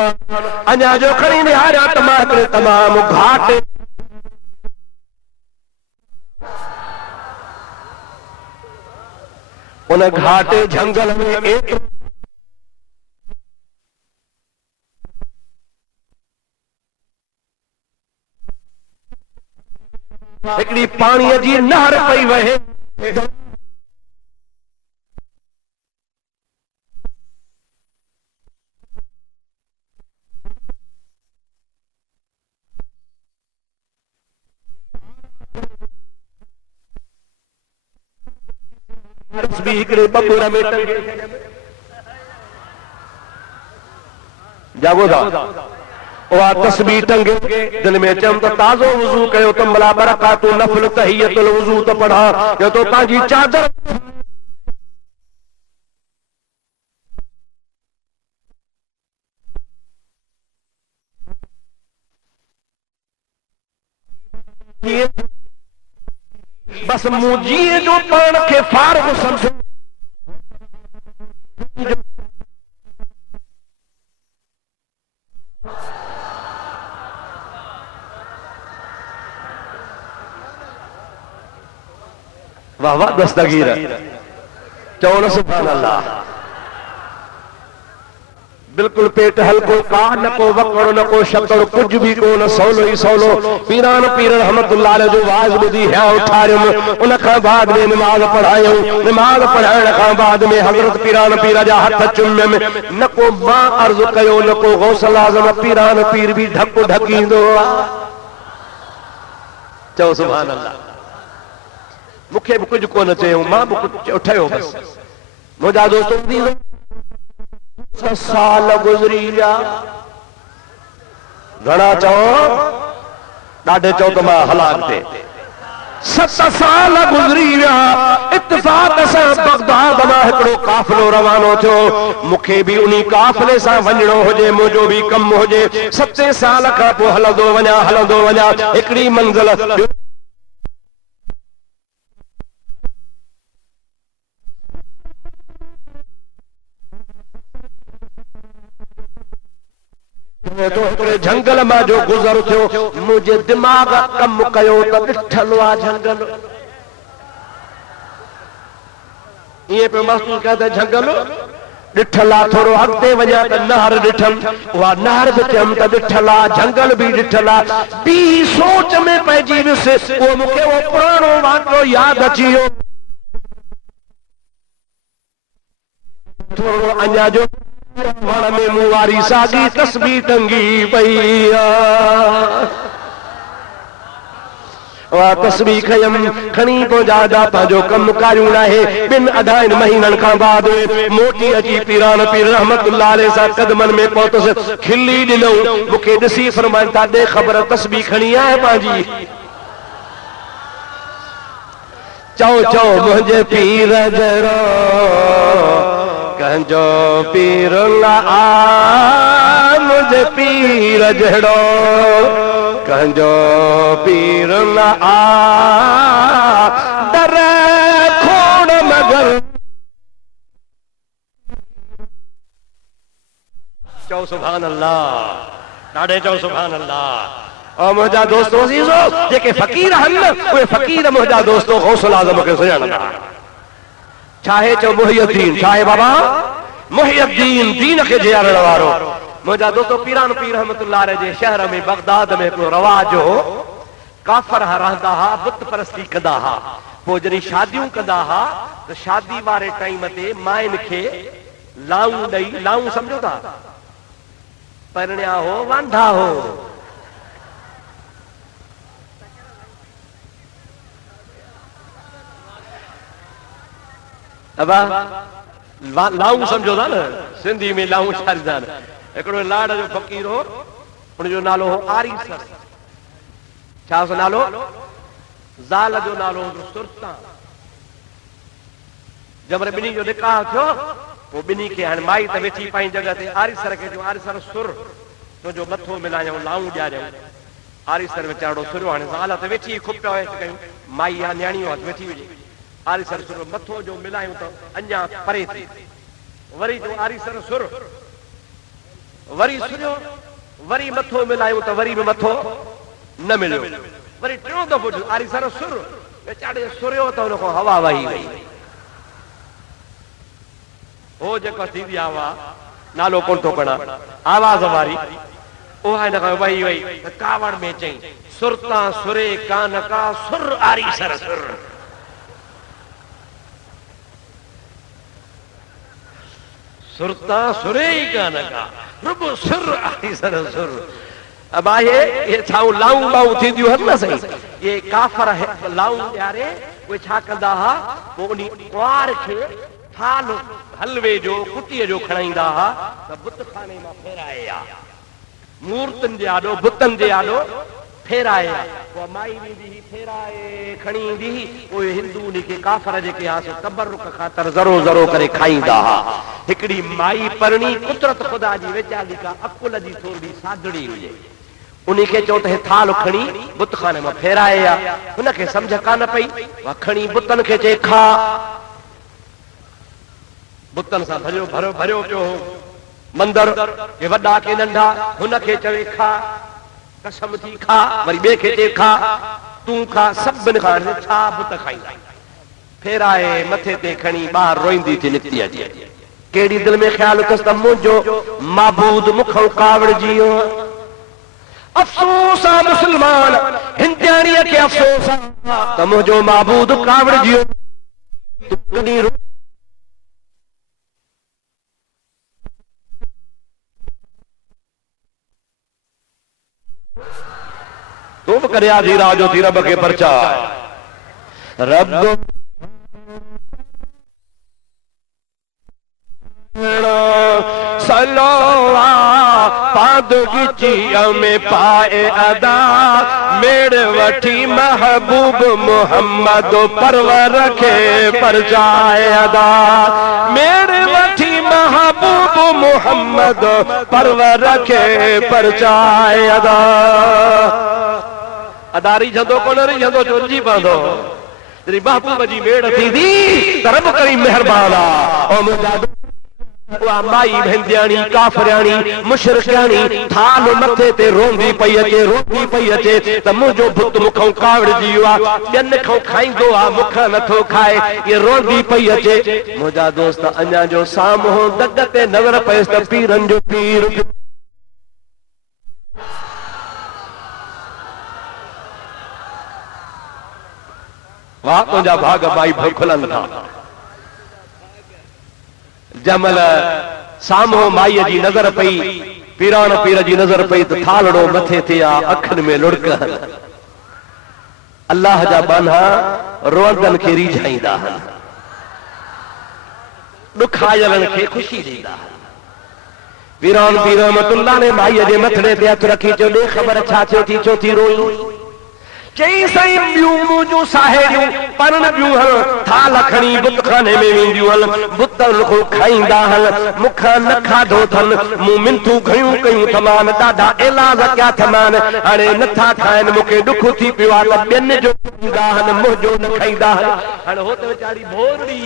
अञा जो खणी निहारिया त मां हिकिड़े तमामु घाट उन घाटे झंगल में हिकिड़ी पाणीअ जी नहर पई वहे जागो था उहा तस्बीह टंगे दिल में चम तो ताज़ो वुज़ू कयो त मला बरकातु नफ़ल तहियतुल वुज़ू तो पढ़ा या तो पंहिंजी चादर बस मुझी जो पाण खे फारग समझो वाह वाह दस्तगीर चओ न सुभान अल्लाह बिल्कुल पेट हल्को का न को वकड़ न को शक्कर कुछ भी को न सौलो ही सौलो पीरान पीर रहमतुल्लाह अलैह जो वाज बुधी है उठारियो उन का बाद में नमाज पढ़ायो नमाज पढ़ाइण का बाद में हजरत पीरान पीर जा हाथ चुम्मे में न को मां अर्ज कयो न को गौसल आजम पीरान पीर भी ढक ढकींदो चओ सुभान अल्लाह मुखे भी कुछ कोन चयो मां भी कुछ उठायो बस मुंहिंजा दोस्तों 6 साल गुज़री विया घणा चओ ॾाढे चओ त मां हलाक ते 7 साल गुज़री विया इत्तिफ़ाक़ सां बगदाद मां हिकिड़ो काफ़िलो रवानो थियो मूंखे बि उन्ही काफ़िले सां वञणो हुजे मुंहिंजो बि कमु हुजे 7 साल खां पोइ हलंदो वञा हिकिड़ी मंज़िल तो हिकिड़े झंगल मां जो गुज़र थियो मुंहिंजे दिमाग़ कमु कयो त ॾिठल आहे झंगल इएं पियो महसूस कयो त झंगल ॾिठल आहे थोरो अॻिते वञा त नहर ॾिठमि उहा नहर बि चयमि त ॾिठल आहे झंगल बि ॾिठल आहे ॿी सोच में पइजी वियुसि उहो मूंखे उहो पुराणो वाक़ियो यादि अची वियो थोरो अञा जो वण में मूं वारी साॻी तस्बीह टंगी पई उहा तस्बीह खयमि खणी पहुचा पंहिंजो कमु कारियूं आहे 2-2.5 महीननि खां बाद मोटी अची पीरान पीर रहमतुल्लाह अलैहि सां कदमनि में पहुतसि खिली ॾिनऊं मूंखे ॾिसी फरमाइनि था ॾे ख़बर तस्बीह खणी आहे पंहिंजी चओ मुंहिंजे पीर जहिड़ो कंहिंजो पीर न आ मुंहिंजे पीर जहिड़ो कंहिंजो पीर न आ दर खोड़ मगर चओ सुभान अल्लाह ॾाढे चओ सुभान अल्लाह और मुंहिंजा दोस्तो अज़ीज़ो जेके फ़क़ीर आहिनि उहे फ़क़ीर मुंहिंजा दोस्तो गौसुल आज़म खे सुञाणंदा चाहे चओ मुहियुद्दीन चाहे बाबा मुहियुद्दीन दीन खे जियारण वारो मुंहिंजा दोस्तो पीरान पीर रहमतुल्लाह अलैहि जे शहर में बगदाद में हिकिड़ो रवाज हो काफ़र रहंदा हुआ बुत परस्ती कंदा हुआ पोइ जॾहिं शादियूं कंदा हुआ त शादी वारे टाइम ते माइनि खे लाऊं ॾेई लाऊं सम्झो था परिणिया हो वांढा हो लाऊं समझो था न सिंधी में लाऊं छा ॾींदा आहिनि हिकिड़ो लाड़ जो फ़क़ीर हो उनजो नालो हो आरीसर छा हो नालो ज़ाल जो नालो हो सुरतान जंहिंमहिल ॿिन्ही जो निकाह थियो पोइ ॿिन्ही खे हाणे माई त वेठी पंहिंजी जॻह ते आरीसर खे चयो आरीसर सुर तुंहिंजो मथो मिलायूं लाऊं ॾियारियूं आरीसर वीचारो सुरियो हाणे ज़ाल त वेठी खुब पिया कयूं माई आहे न्याणियूं आहे वेठी हुजे आरीसर सुर मथो जो मिलायूं त अञा परे थी वरी जो आरीसर सुर वरी सुरियो वरी मथो मिलायूं त वरी बि मथो न मिलियो वरी टियों दफ़ो आरीसर सुर वीचारे सुरियो त हुन खां हवा वही वई हो जेको थींदी आहे नालो कोन थो खणा आवाज़ वारी उहा हिन खां वही वई त कावड़ में चई सुरता सुरे कान का सुर आरीसर सुर सुरता सुरे कान का रुब सुर आरीसर सुर अब ये छाऊ लाऊं बाऊ थींदियूं आहिनि न सही ये काफ़र लाऊं ॾियारे उहे छा कंदा हुआ पोइ उन कुंवार खे थाल हलवे जो कुटीअ जो खणाईंदा हुआ त बुत खाने मां फेराए आ मूर्तियुनि जे आॾो बुतनि जे आॾो फेराए आ पोइ माई वेंदी हुई फेराए खणी ईंदी हुई पोइ हिंदू उन खे काफ़र जेके हुआ तबरुक ख़ातिर ज़रो ज़रो करे खाईंदा हुआ हिकिड़ी माई परणी कुदरत ख़ुदा जी वेचारी का अकुल जी थोरी सादड़ी हुजे उन खे चओ त हे थाल खणी बुत खाने मां फेराए आ हुनखे सम्झ कान पई खणी बुतनि खे चए खा बुतनि सां भरियो भरियो पियो मंदर के वॾा के नंढा हुनखे चवे खा कसम थी खा वरी ॿिए खे चए खा तूं खा सभिनि खां छा बुत खाईंदा फेराए मथे ते खणी ॿाहिरि रोईंदी थी निकिती अचे कहिड़ी दिलि में ख़्यालु अथसि त मुंहिंजो माबूद मूंखां कावड़जी वियो अफ़सोस आहे मुस्लमान हिंदयाणीअ खे अफ़सोस आहे त मुंहिंजो माबूद कावड़जी वियो तूं कॾहिं तू भी करे आधी राह जो थी रब के परचा रब सलोवा सादगी में पाए अदा मेरे वठी महबूब मोहम्मद परवर रखे पर जाए अदा मेरे वठी महबूब मोहम्मद परवर रखे पर जाए अदा अदारी जंदो कोन रही जंदो चोरजी पांदो तेरी महबूब जी मेड़ थी दी तरब करी मेहरबाना ओ मुझा माई भेंदियाणी काफरियाणी मुशरिकाणी थाल मथे ते रोंदी पई अचे त मुंहिंजो भुत मुखों कावड़जी वियो आहे ॿियनि खां खाईंदो आहे मूंखां नथो खाए ये रोंदी पई अचे मुंहिंजा दोस्त अञा जो साम्हूं दग ते नज़र पएसि त पीरनि जो पीर वाह तुंहिंजा भाग माई खुलनि था जमल साम्हूं माईअ जी नज़र पई पीरान पीर जी नज़र पई त थालड़ो मथे ते आ अखियुनि में लुड़क अल्लाह जा बाना रोअंदड़ खे रीझाईंदा आहिनि ॾुखायलनि खे ख़ुशी ॾींदा आहिनि पीरान पीर रहमतुल्लाह ने माईअ जे मथड़े ते हथ रखी चयो ॾे ख़बर छा थियो थी छो थी रोई चई साईं ॿियूं मुंहिंजूं साहेड़ियूं परन ॿियूं हल थाल खणी बुतखाने में वेंदियूं हल बुत को खाईंदा हल मूंखां न खाधो अथनि मूं मिंथूं घणियूं कयूं थमान ॾाढा इलाज कया थमान हाणे नथा खाइनि मूंखे ॾुख थी पियो आहे त ॿियनि जो खाईंदा आहिनि मुंहिंजो न खाईंदा आहिनि हाणे हो त वीचारी भोरड़ी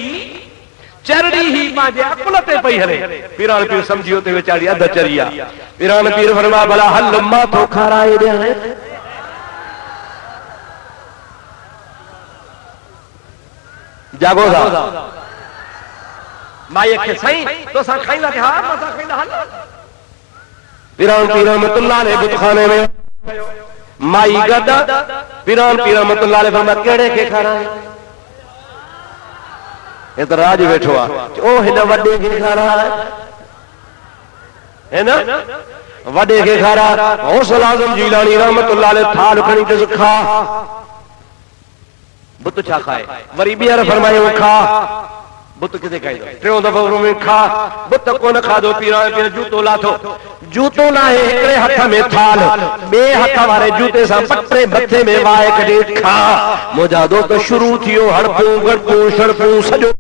चरड़ी ही पंहिंजे अकुल ते पई हले पीरान पीर सम्झी ते वीचारी अध चरी आहे पीरान पीर फरमा भला हल माथो खाराए ॾियां जागो था माई के सही तो सा खाईंदा के हां मसा खाईंदा हल पीरान पीर रहमतुल्लाह ने बुतखाने में माई गदा पीरान पीर रहमतुल्लाह ने फरमा केड़े के खाराए ए तो राज बैठो आ ओ हिन वडे के खाराए है ना वडे के खारा गौसल आजम जीलानी रहमतुल्लाह ने थाल खणी ते खा बुत छा खाए वरी ॿीहर फरमायो खा बुत किथे खाईंदो टियों दफ़ो में खा बुत कोन खाधो पीरान पीर जूतो लाथो जूतो लाहे हिकिड़े हथ में थाल ॿिए हथ वारे जूते सां पटे मथे में वाए कढी खा मुंहिंजा दोस्त शुरू थियो हड़पूं गड़पूं सड़पूं सॼो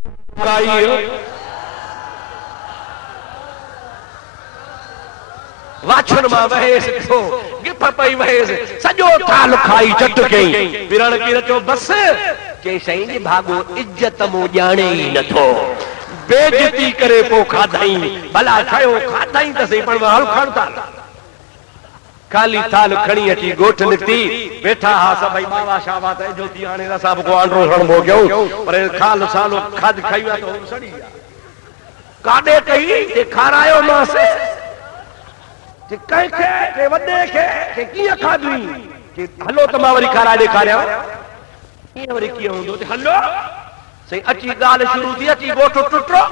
वाछन मां वहेस थो गिफ पई वहेस सॼो थाल खाई चट कई पीरान पीर चयो बस चई साईं जी भागो इज्जत मूं ॼाणे ई नथो बेइज्जती करे पोइ खाधाई भला खयो खाधाई त सही पण हल खण था खाली थाल खणी अची गोठ निकती बैठा हा सभई बाबा शाबा त जो थी हाणे असां को आंडो हणबो कयूं पर खाल सालो खाद खाई विया त सड़ी काॾे कई ते खारायो मांस कंहिंखे वॾे खे कीअं खाधुई हलो त मां वरी खाराए ॾेखारियां कीअं वरी कीअं हूंदो हलो सही अची ॻाल्हि शुरू थी अची ॻोठो टुटो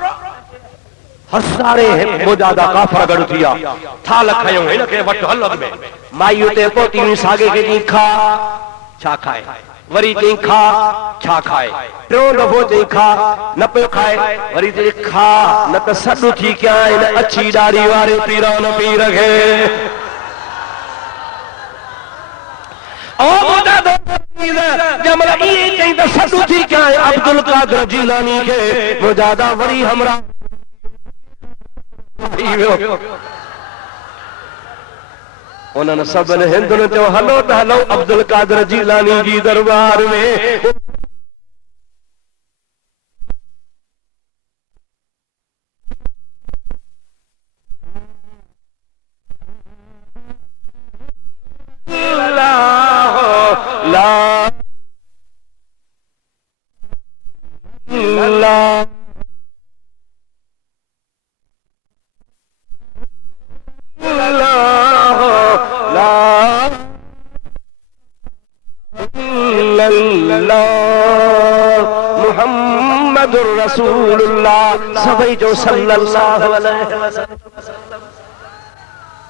हसारे मोजादा काफ़र गॾु थी विया थाल खयूं हिन खे वठ हल अॻ में माई उते पहुती साॻे खे चई खा छा खाए वरी चई खा छा खाए टियों दफ़ो चई खा न पियो खाए वरी चई खा न त सॾु थी कया हिन अछी ॾाढ़ी वारे पीरान पीर खे जंहिंमहिल इएं चई त सॾु थी कया अब्दुल कादर जीलानी खे मुजादा वरी हमरा थी वियो उन्हनि सभिनी हिंदुनि चयो हलो त हलो अब्दुल कादर जीलानी जी दरबार में सभई जो सल्लल्लाहु अलैहि वसल्लम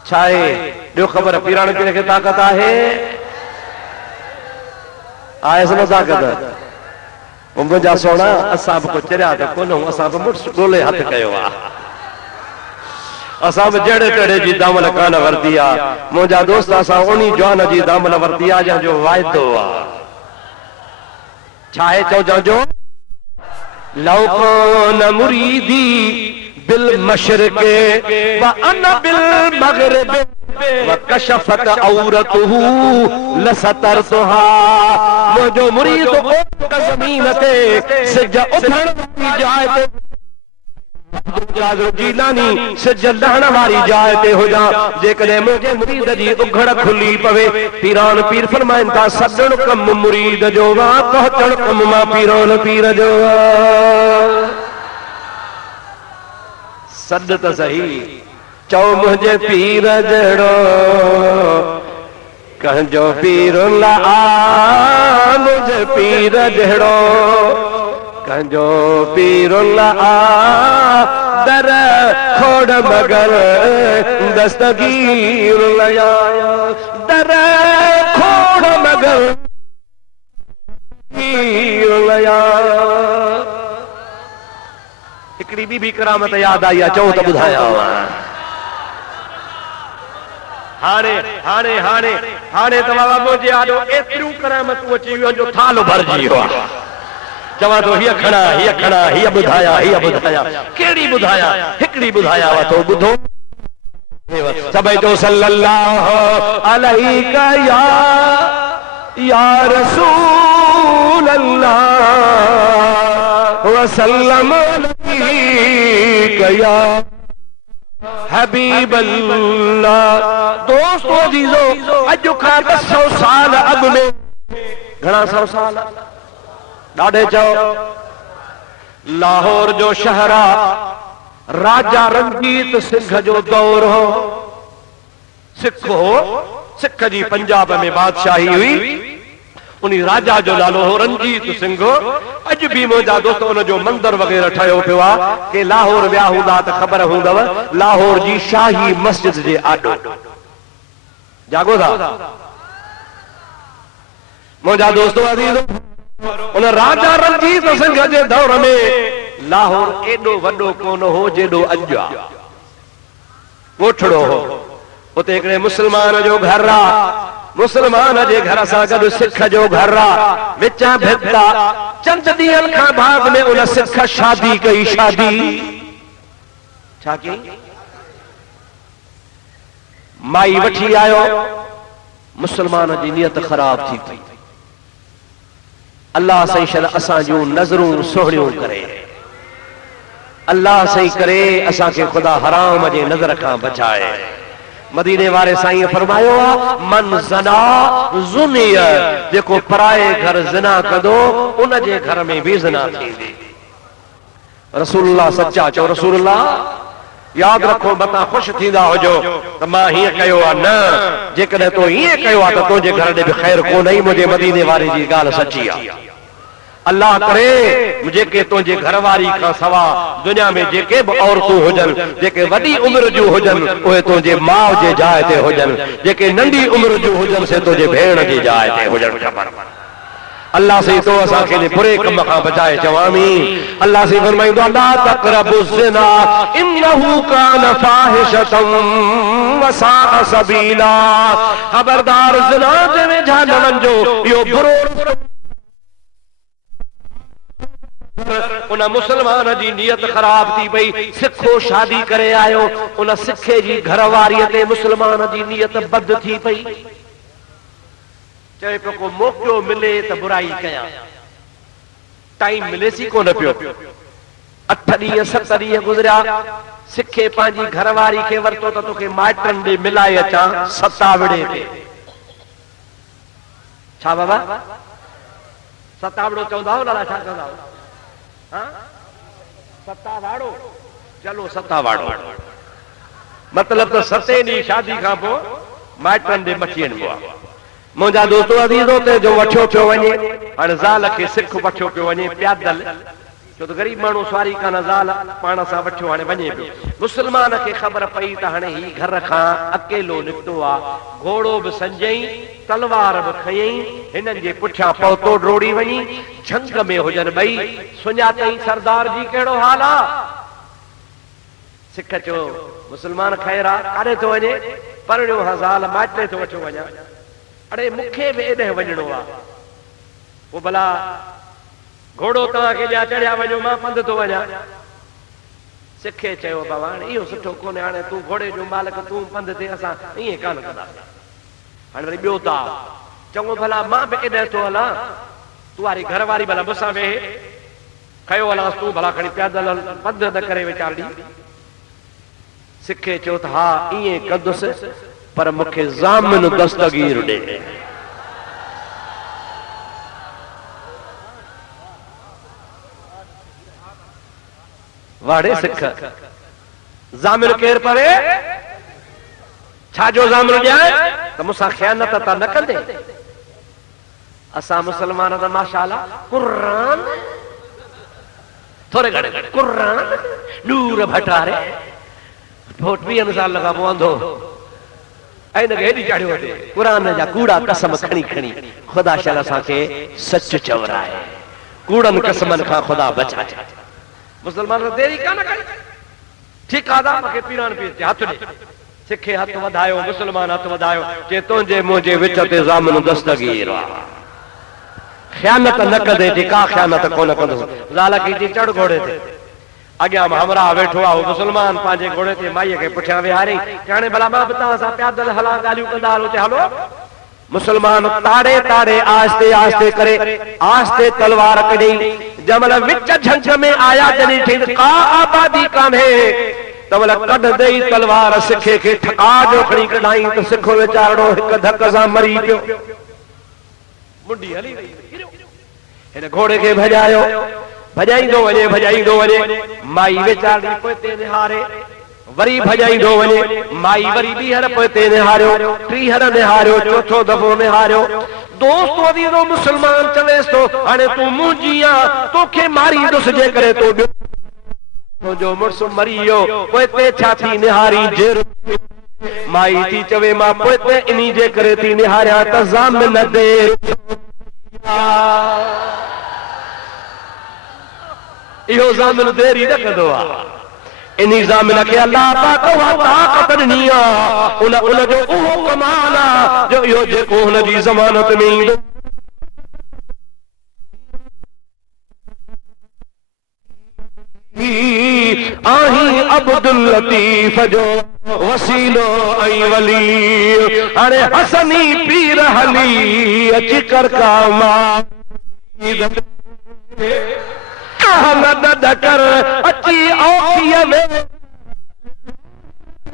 छाए ॿियो ख़बर पीरान पीर खे ताक़त आहे न ताक़त मुंहिंजा सोना असां बि को चरिया त कोन असां बि मुड़ुस ॻोल्हे हथ कयो आहे असां बि जड़े तड़े जी दामन कान वरती आहे मुंहिंजा दोस्त असां उन्ही जवान जी दामन वरती आहे जंहिंजो वाइदो आहे छा आहे चओ जो लौ कौन मुरीदी बिल मशरिक़ व अना बिल मग़रिब व कशफत औरतुहु लसतरतुहा मुंहिंजो मुरीद ओ ज़मीन ते सिज उथण जी जाइ ते जीलानी सिज लहण वारी जाइ ते हुजां जेकॾहिं मुंहिंजे मुरीद जी उघड़ खुली पवे पीरान पीर फरमाइनि था सॾण कम मुरीद जो वा पहुचण कम मां पीरान पीर जो सॾ त सही चओ मुंहिंजे पीर जहिड़ो कंहिंजो पीर न आ मुंहिंजे पीर जहिड़ो कंहिंजो पीर न आ दर खोड़ मगर दस्तगीर लया दर खोड़ मगर लया हिकड़ी ॿी करामत याद आई आहे चओ त ॿुधायां हाणे हाणे हाणे हाणे त बाबा मुंहिंजे आॾो एतिरियूं करामतूं अची वियूं जो थालो भरिजी वियो आहे चवां थो हीअ खणा हीअ ॿुधाया कहिड़ी ॿुधाया हिकिड़ी ॿुधाया वा तो ॿुधो सभई जो सल्लल्लाहु अलैहि या रसूल अल्लाह वसल्लम अलैका हबीब अल्लाह दोस्तों अजीजो अॼु खां 200 साल अॻु में घणा 100 साल ॾाढे चओ लाहौर जो शहर आहे राजा रंजीत सिंह जो दौर हो सिख हो सिख जी पंजाब में बादशाही हुई उन्हीं राजा जो नालो हो रंजीत सिंह अॼु बि मुंहिंजा दोस्त उन जो मंदिर वग़ैरह ठहियो पियो आहे के लाहौर विया हूंदा त ख़बर हूंदव लाहौर जी शाही मस्जिद जे आॾो जागो था मुंहिंजा दोस्तो अज़ीज़ो उन राजा रंजीत सिंह जे दौर में लाहौर एॾो वॾो कोन हो जेॾो अॼु आहे ॻोठड़ो हो उते हिकिड़े मुस्लमान जो घर आहे मुस्लमान जे घर सां गॾु सिख जो घर आहे विचां भिता चंद ॾींहंनि खां बाद में उन सिख शादी कई शादी छा कई माई वठी आयो मुस्लमान जी नियत ख़राब थी पई अल्लाह सही शल असां जूं नज़रूं सोहणियूं करे अल्लाह सही करे असां खे खुदा हराम जे नज़र खां बचाए मदीने वाले साईं फरमायो मन ज़ना ज़ुनिय जेको पराए घर ज़िना कंदो उन जे घर में भी ज़िना थींदी रसूलुल्लाह सच्चा चओ रसूलुल्लाह याद रखो मता खुश थींदा हुजो त मां हीअं कयो आहे न जेकॾहिं तो हीअं कयो आहे त तुंहिंजे घर ॾे बि ख़ैर कोन ई मुंहिंजे मदीने वारे जी ॻाल्हि सची आहे अल्लाह करे जेके तुंहिंजे घरवारी खां सवा दुनिया में जेके बि औरतूं हुजनि जेके वॾी उमिरि जूं हुजनि उहे तुंहिंजे माउ जे जाइ ते हुजनि जेके नंढी उमिरि जूं हुजनि से तुंहिंजे भेण जी जाइ ते हुजनि खपनि अल्लाह से तो असां खे बुरे कम खां बचाए चवामी अल्लाह से फरमाईंदो ला तक़रबु ज़िना इन्नहु कान फाहिशतन व साअ सबीला खबरदार ज़िना ते वेझा न वञो इहो बुरो उन मुसलमान जी नियत खराब थी पई सिखो शादी करे आयो उन सिखे जी घरवारीअ ते मुसलमान जी नियत बद थी पई चए पियो को मौक़ो मिले त बुराई कयां टाइम मिले सी कोन पियो 8 ॾींहं 7 ॾींहं गुज़रिया सिखे पंहिंजी घरवारी खे वरितो त तोखे माइटनि ॾे मिलाए अचां सतावड़े ते छा बाबा सतावड़ो चवंदा हो लाला छा चवंदा हो सतावाड़ो चलो सतावाड़ो मतलब तो 7 ॾींहं शादी खां पोइ माइटनि ॾे मची वञिबो आहे मुंहिंजा दोस्तो अज़ीज़ो ते जो वठियो पियो वञे हाणे ज़ाल खे सिख वठियो पियो वञे प्यादल छो त ग़रीब माण्हू सवारी कान ज़ाल पाण सां वठियो हाणे वञे पियो मुस्लमान खे ख़बर पई त हाणे ही घर खां अकेलो निकितो आहे घोड़ो बि संजई तलवार बि खयई हिननि जे पुठियां पहुतो डोड़ी वञी झंग में हुजनि ॿई सुञातई सरदार जी कहिड़ो हाल आहे सिख चो मुसलमान खैर आ काॾे थो वञे परणियो हज़ाल माइटे थो वठो वञा अड़े मूंखे बि एॾे वञिणो आहे पोइ भला घोड़ो तव्हांखे ॾियां चढ़िया वञो मां पंधु थो वञा सिखे चयो बाबा हाणे इहो सुठो कोन्हे हाणे तूं घोड़े जो मालिक तूं पंधु थिए असां ईअं कान कंदासीं हाणे वरी ॿियो था चङो भला मां बि एॾे थो हलां तूं वारी घर वारी भला मूंसां वेहे खयो हलांसि तूं भला खणी पैदल पंधु न करे वीचार ॾी सिखे चयो त हा ईअं कंदुसि पर मूंखे ज़ामिन दस्तगीर ॾे वाड़े सिख ज़ामिन केरु पवे छाजो ज़ामिन ॾियां त मूंसां ख़यानत त न कंदे असां मुसलमान त माशाअल्लाह क़ुरान थोरे घणे क़ुरान नूर भटारे 20 साल लॻा पोइ अंधो ऐं हिनखे हेॾी चाढ़ियो वठे क़ुरान जा कूड़ा कसम खणी खणी ख़ुदा शल असांखे सच चवराए कूड़नि कसमनि खां ख़ुदा बचाए मुसलमान देरी कान कई ठीकु आहे मूंखे पीरान पीर ते हथ ॾे सिखे हथ वधायो मुसलमान हथ वधायो जे तुंहिंजे मुंहिंजे विच ते ज़ामिन दस्तगीर आहे ख़यानत न कंदे जी का ख़यानत कोन कंदो ज़ाल कीची चढ़ घोड़े ते अॻियां हमरा वेठो आहे मुसलमान पंहिंजे घोड़े ते माईअ खे पुठियां विहारे हाणे भला मां बि तव्हां सां पैदल हलां ॻाल्हियूं कंदा हलो चे हलो मुसलमान ताड़े ताड़े आस्ते आस्ते करे आस्ते तलवार कढी जमल विच झंझ में आया जॾहिं ठीक का आबादी कान्हे तमल कढ दई तलवार सिखे खे ठका जो खणी कढाई त सिखो वीचारो हिक धक सां मरी पियो मुंडी हली वई हिन घोड़े खे भॼायो भॼाईंदो वञे माई वीचारी पोइते निहारे वरी भॼाईंदो वञे माई वरी ॿीहर पोइते निहारियो टीहर निहारियो चौथो दफ़ो निहारियो दोस्त वधी तो मुसलमान चवेस तो हाणे तूं मुंहिंजी आहे तोखे मारींदुसि जे करे तो जो मुड़ुस मरी वियो पोइते छा थी निहारी जेर माई थी चवे मां पोइते इन्ही जे करे थी निहारियां त ज़ामिन दे इहो ज़ामिन देरी न कंदो आहे इन्ही ज़ामिन खे अल्लाह पाक उहा ताक़त ॾिनी आहे उन जो उहो कमाल आहे जो इहो जेको हुन जी ज़मानत में ईंदो आही अब्दुल लतीफ जो वसीलो ऐं वली हाणे हसनी पीर हली अची कर का कर अची औखीअ में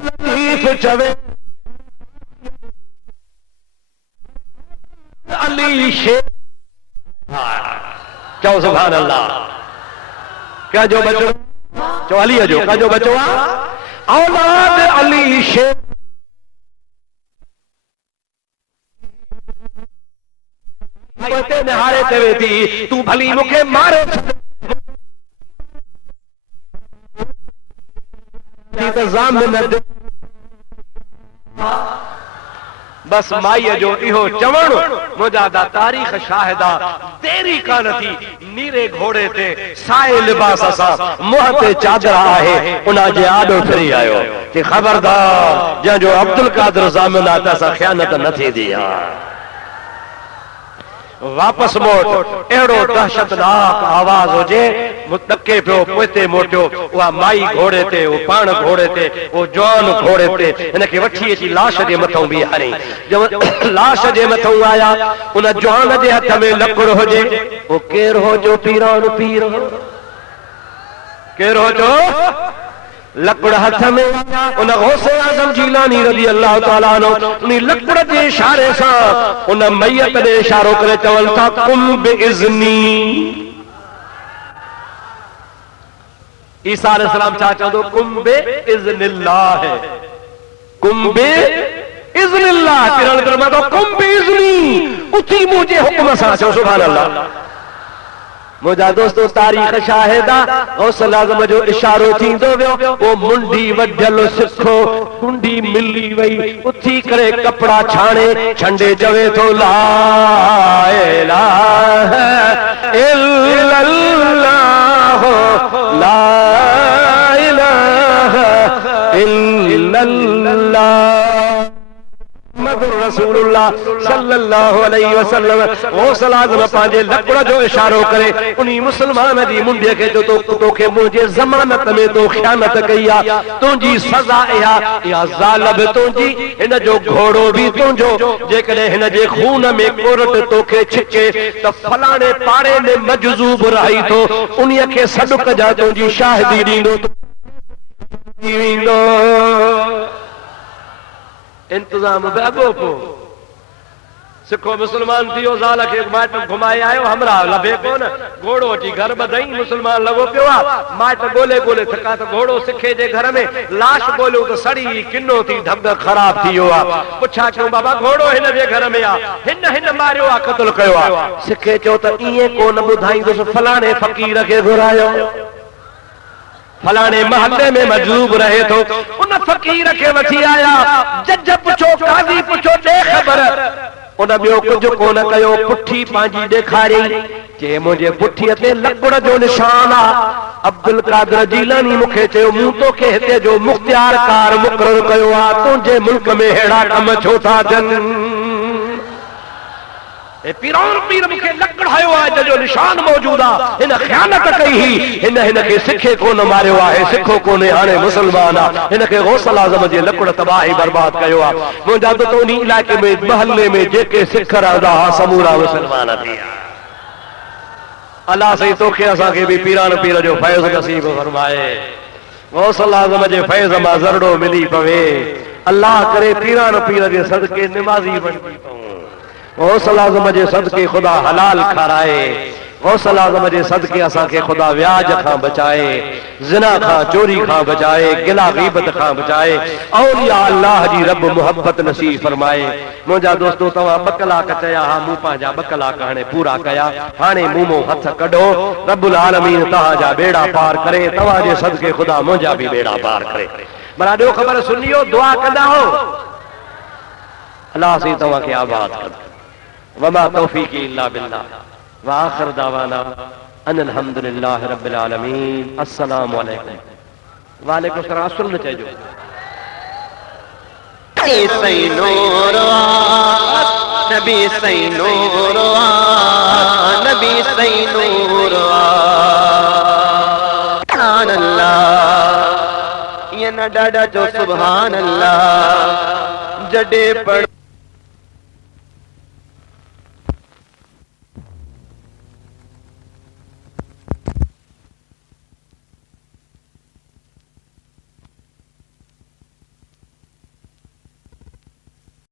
लतीफ चवे अली शेर चओ सुभान अल्लाह क्या जो बचो चो अली जो का जो बचो औलाद अली शेर पोइते निहारे चवे थी तू भली मूंखे मारे त ज़ामिन दे बस माई जो इहो चवण मुंहिंजा दा तारीख़ शाहिदा देरी कान थी नीरे घोड़े ते साए लिबास सां मुंहं ते चादर आहे उन जे आॾो फिरी आयो कि ख़बरदार जंहिंजो अब्दुल कादिर ज़ामिन आहे त असां ख़यानत न थींदी आहे वापस मोट अहिड़ो दहशतनाक आवाज़ हुजे ॾके पियो पोइते मोटियो उहा माई घोड़े ते उहो पाण घोड़े ते उहो जवान घोड़े ते हिनखे वठी अची लाश जे मथां बीहारी लाश जे मथां आया उन जवान जे हथ में लकुड़ हुजे उहो केरु हो जो पीरान पीर केरु हो जो लकड़ हथ में उन गौसे आज़म जीलानी रज़ी अल्लाह ताला अन्हु उन लकड़ जे इशारे सां उन मैयत ॾे इशारो करे चवनि था कुम बिइज़्नी ईसा अलैहिस्सलाम छा चवंदो कुम बिइज़्निल्लाह कुम बिइज़्निल्लाह किरण फरमातो कुम बिइज़्नी उथी मुंहिंजे हुक्म सां चओ सुभान अल्लाह मुंहिंजा दोस्तो तारीख़ शाहिदा गौसल आज़म जो इशारो थींदो वियो वो मुंडी वढियल सिखो कुंडी मिली वई उथी करे कपड़ा छाणे छंडे चवे थो ला इलाहा इल्लल्लाह ला इलाहा रसूलुल्लाह सल्लल्लाहु अलैहि वसल्लम गौसल आज़म पंहिंजे लकड़ जो इशारो करे उन्हीं मुसलमान जी मुंडे के जो तोखे मुझे जमानत में तो ख़यानत कई आ तुझी सज़ा या ज़ालिब तुझी इन जो घोड़ो भी तुझो जेकॾहिं हिन जे खून में कोरट तोखे छिके त फलाणे पाड़े में मजज़ूब रही तो उन्हीं के सदुक जा तुझी शाहिदी ॾींदो इंतजाम अॻो पो सिखो मुसलमान थियो ज़ाल खे माइट घुमाए आयो हमरा लभे कोन घोड़ो अची घर ॿधई मुसलमान लॻो पियो आहे माइट ॻोल्हे ॻोल्हे थका त घोड़ो सिखे जे घर में लाश ॻोल्हियो त सड़ी किनो थी ढग ख़राब थी वियो आहे पुछा कयूं बाबा घोड़ो हिन जे घर में आहे हिन मारियो आहे क़त्ल कयो आहे सिखे चयो त ईअं कोन ॿुधाईंदुसि फलाणे फ़क़ीर खे घुरायो फलाणे महल्ले में मजूब रहे तो उन फ़क़ीर के वठी आया जज पुछो काज़ी पुछो दे खबर उन ॿियो कुझु कोन कयो पुठी पंहिंजी ॾेखारियई चए मुंहिंजे पुठीअ ते लकड़ जो निशान आहे अब्दुल कादिर जीलानी मूंखे चयो मूं तोखे हिते जो मुख़्तियार कार मुक़ररु कयो आहे तुंहिंजे मुल्क में अहिड़ा कम छो था थियनि पीरान पीर मूंखे लकड़ायो आहे जो निशान मौजूद आहे हिन ख़यानत कई हिन के सिखे कोन मारियो आहे सिखो कोन्हे हाणे मुसलमान आहे हिन के गौसल आज़म जे लकड़ तबाही बर्बाद कयो आहे मुंहिंजा त उन इलाइक़े में महल्ले में जेके सिख रहंदा हुआ समूरा मुसलमान थी विया अल्लाह सही तोखे असांखे बि पीरान पीर जो फैज़ नसीब फरमाए गौसल आज़म जे फैज़ मां ज़रड़ो मिली पवे अल्लाह करे पीरान पीर जे सदके निमाज़ी बणिजी पऊं गौसल आज़म जे सदके खुदा हलाल खाराए गौसल आज़म जे सदके असांखे खुदा व्याज खां बचाए ज़िना खां चोरी खां बचाए गिला गीबत खां बचाए औलिया अल्लाह जी रब मोहब्बत नसीब फरमाए मुंहिंजा दोस्तो तव्हां 2 कलाक चया हा मूं पंहिंजा 2 कलाक हाणे पूरा कया हाणे मूं मों हथ कढो रब्बुल आलमीन तव्हांजा बेड़ा पार करे तव्हांजे सदके खुदा मुंहिंजा बि बेड़ा पार करे भला ॾियो ख़बर सुनियो दुआ कंदा हो अल्लाह से तव्हांखे आबाद करे वमा तौफीकी इल्ला बिल्लाह व आखिर दावाना अनिल हम्दुलिल्लाहि रब्बिल आलमीन अस्सलामु अलैकुम वालेकुम सलाम सुन चइजो सही नूर नबी सही नूर नबी सही नूर सुभान अल्लाह ये न डाडा जो सुभान अल्लाह जडे पढ़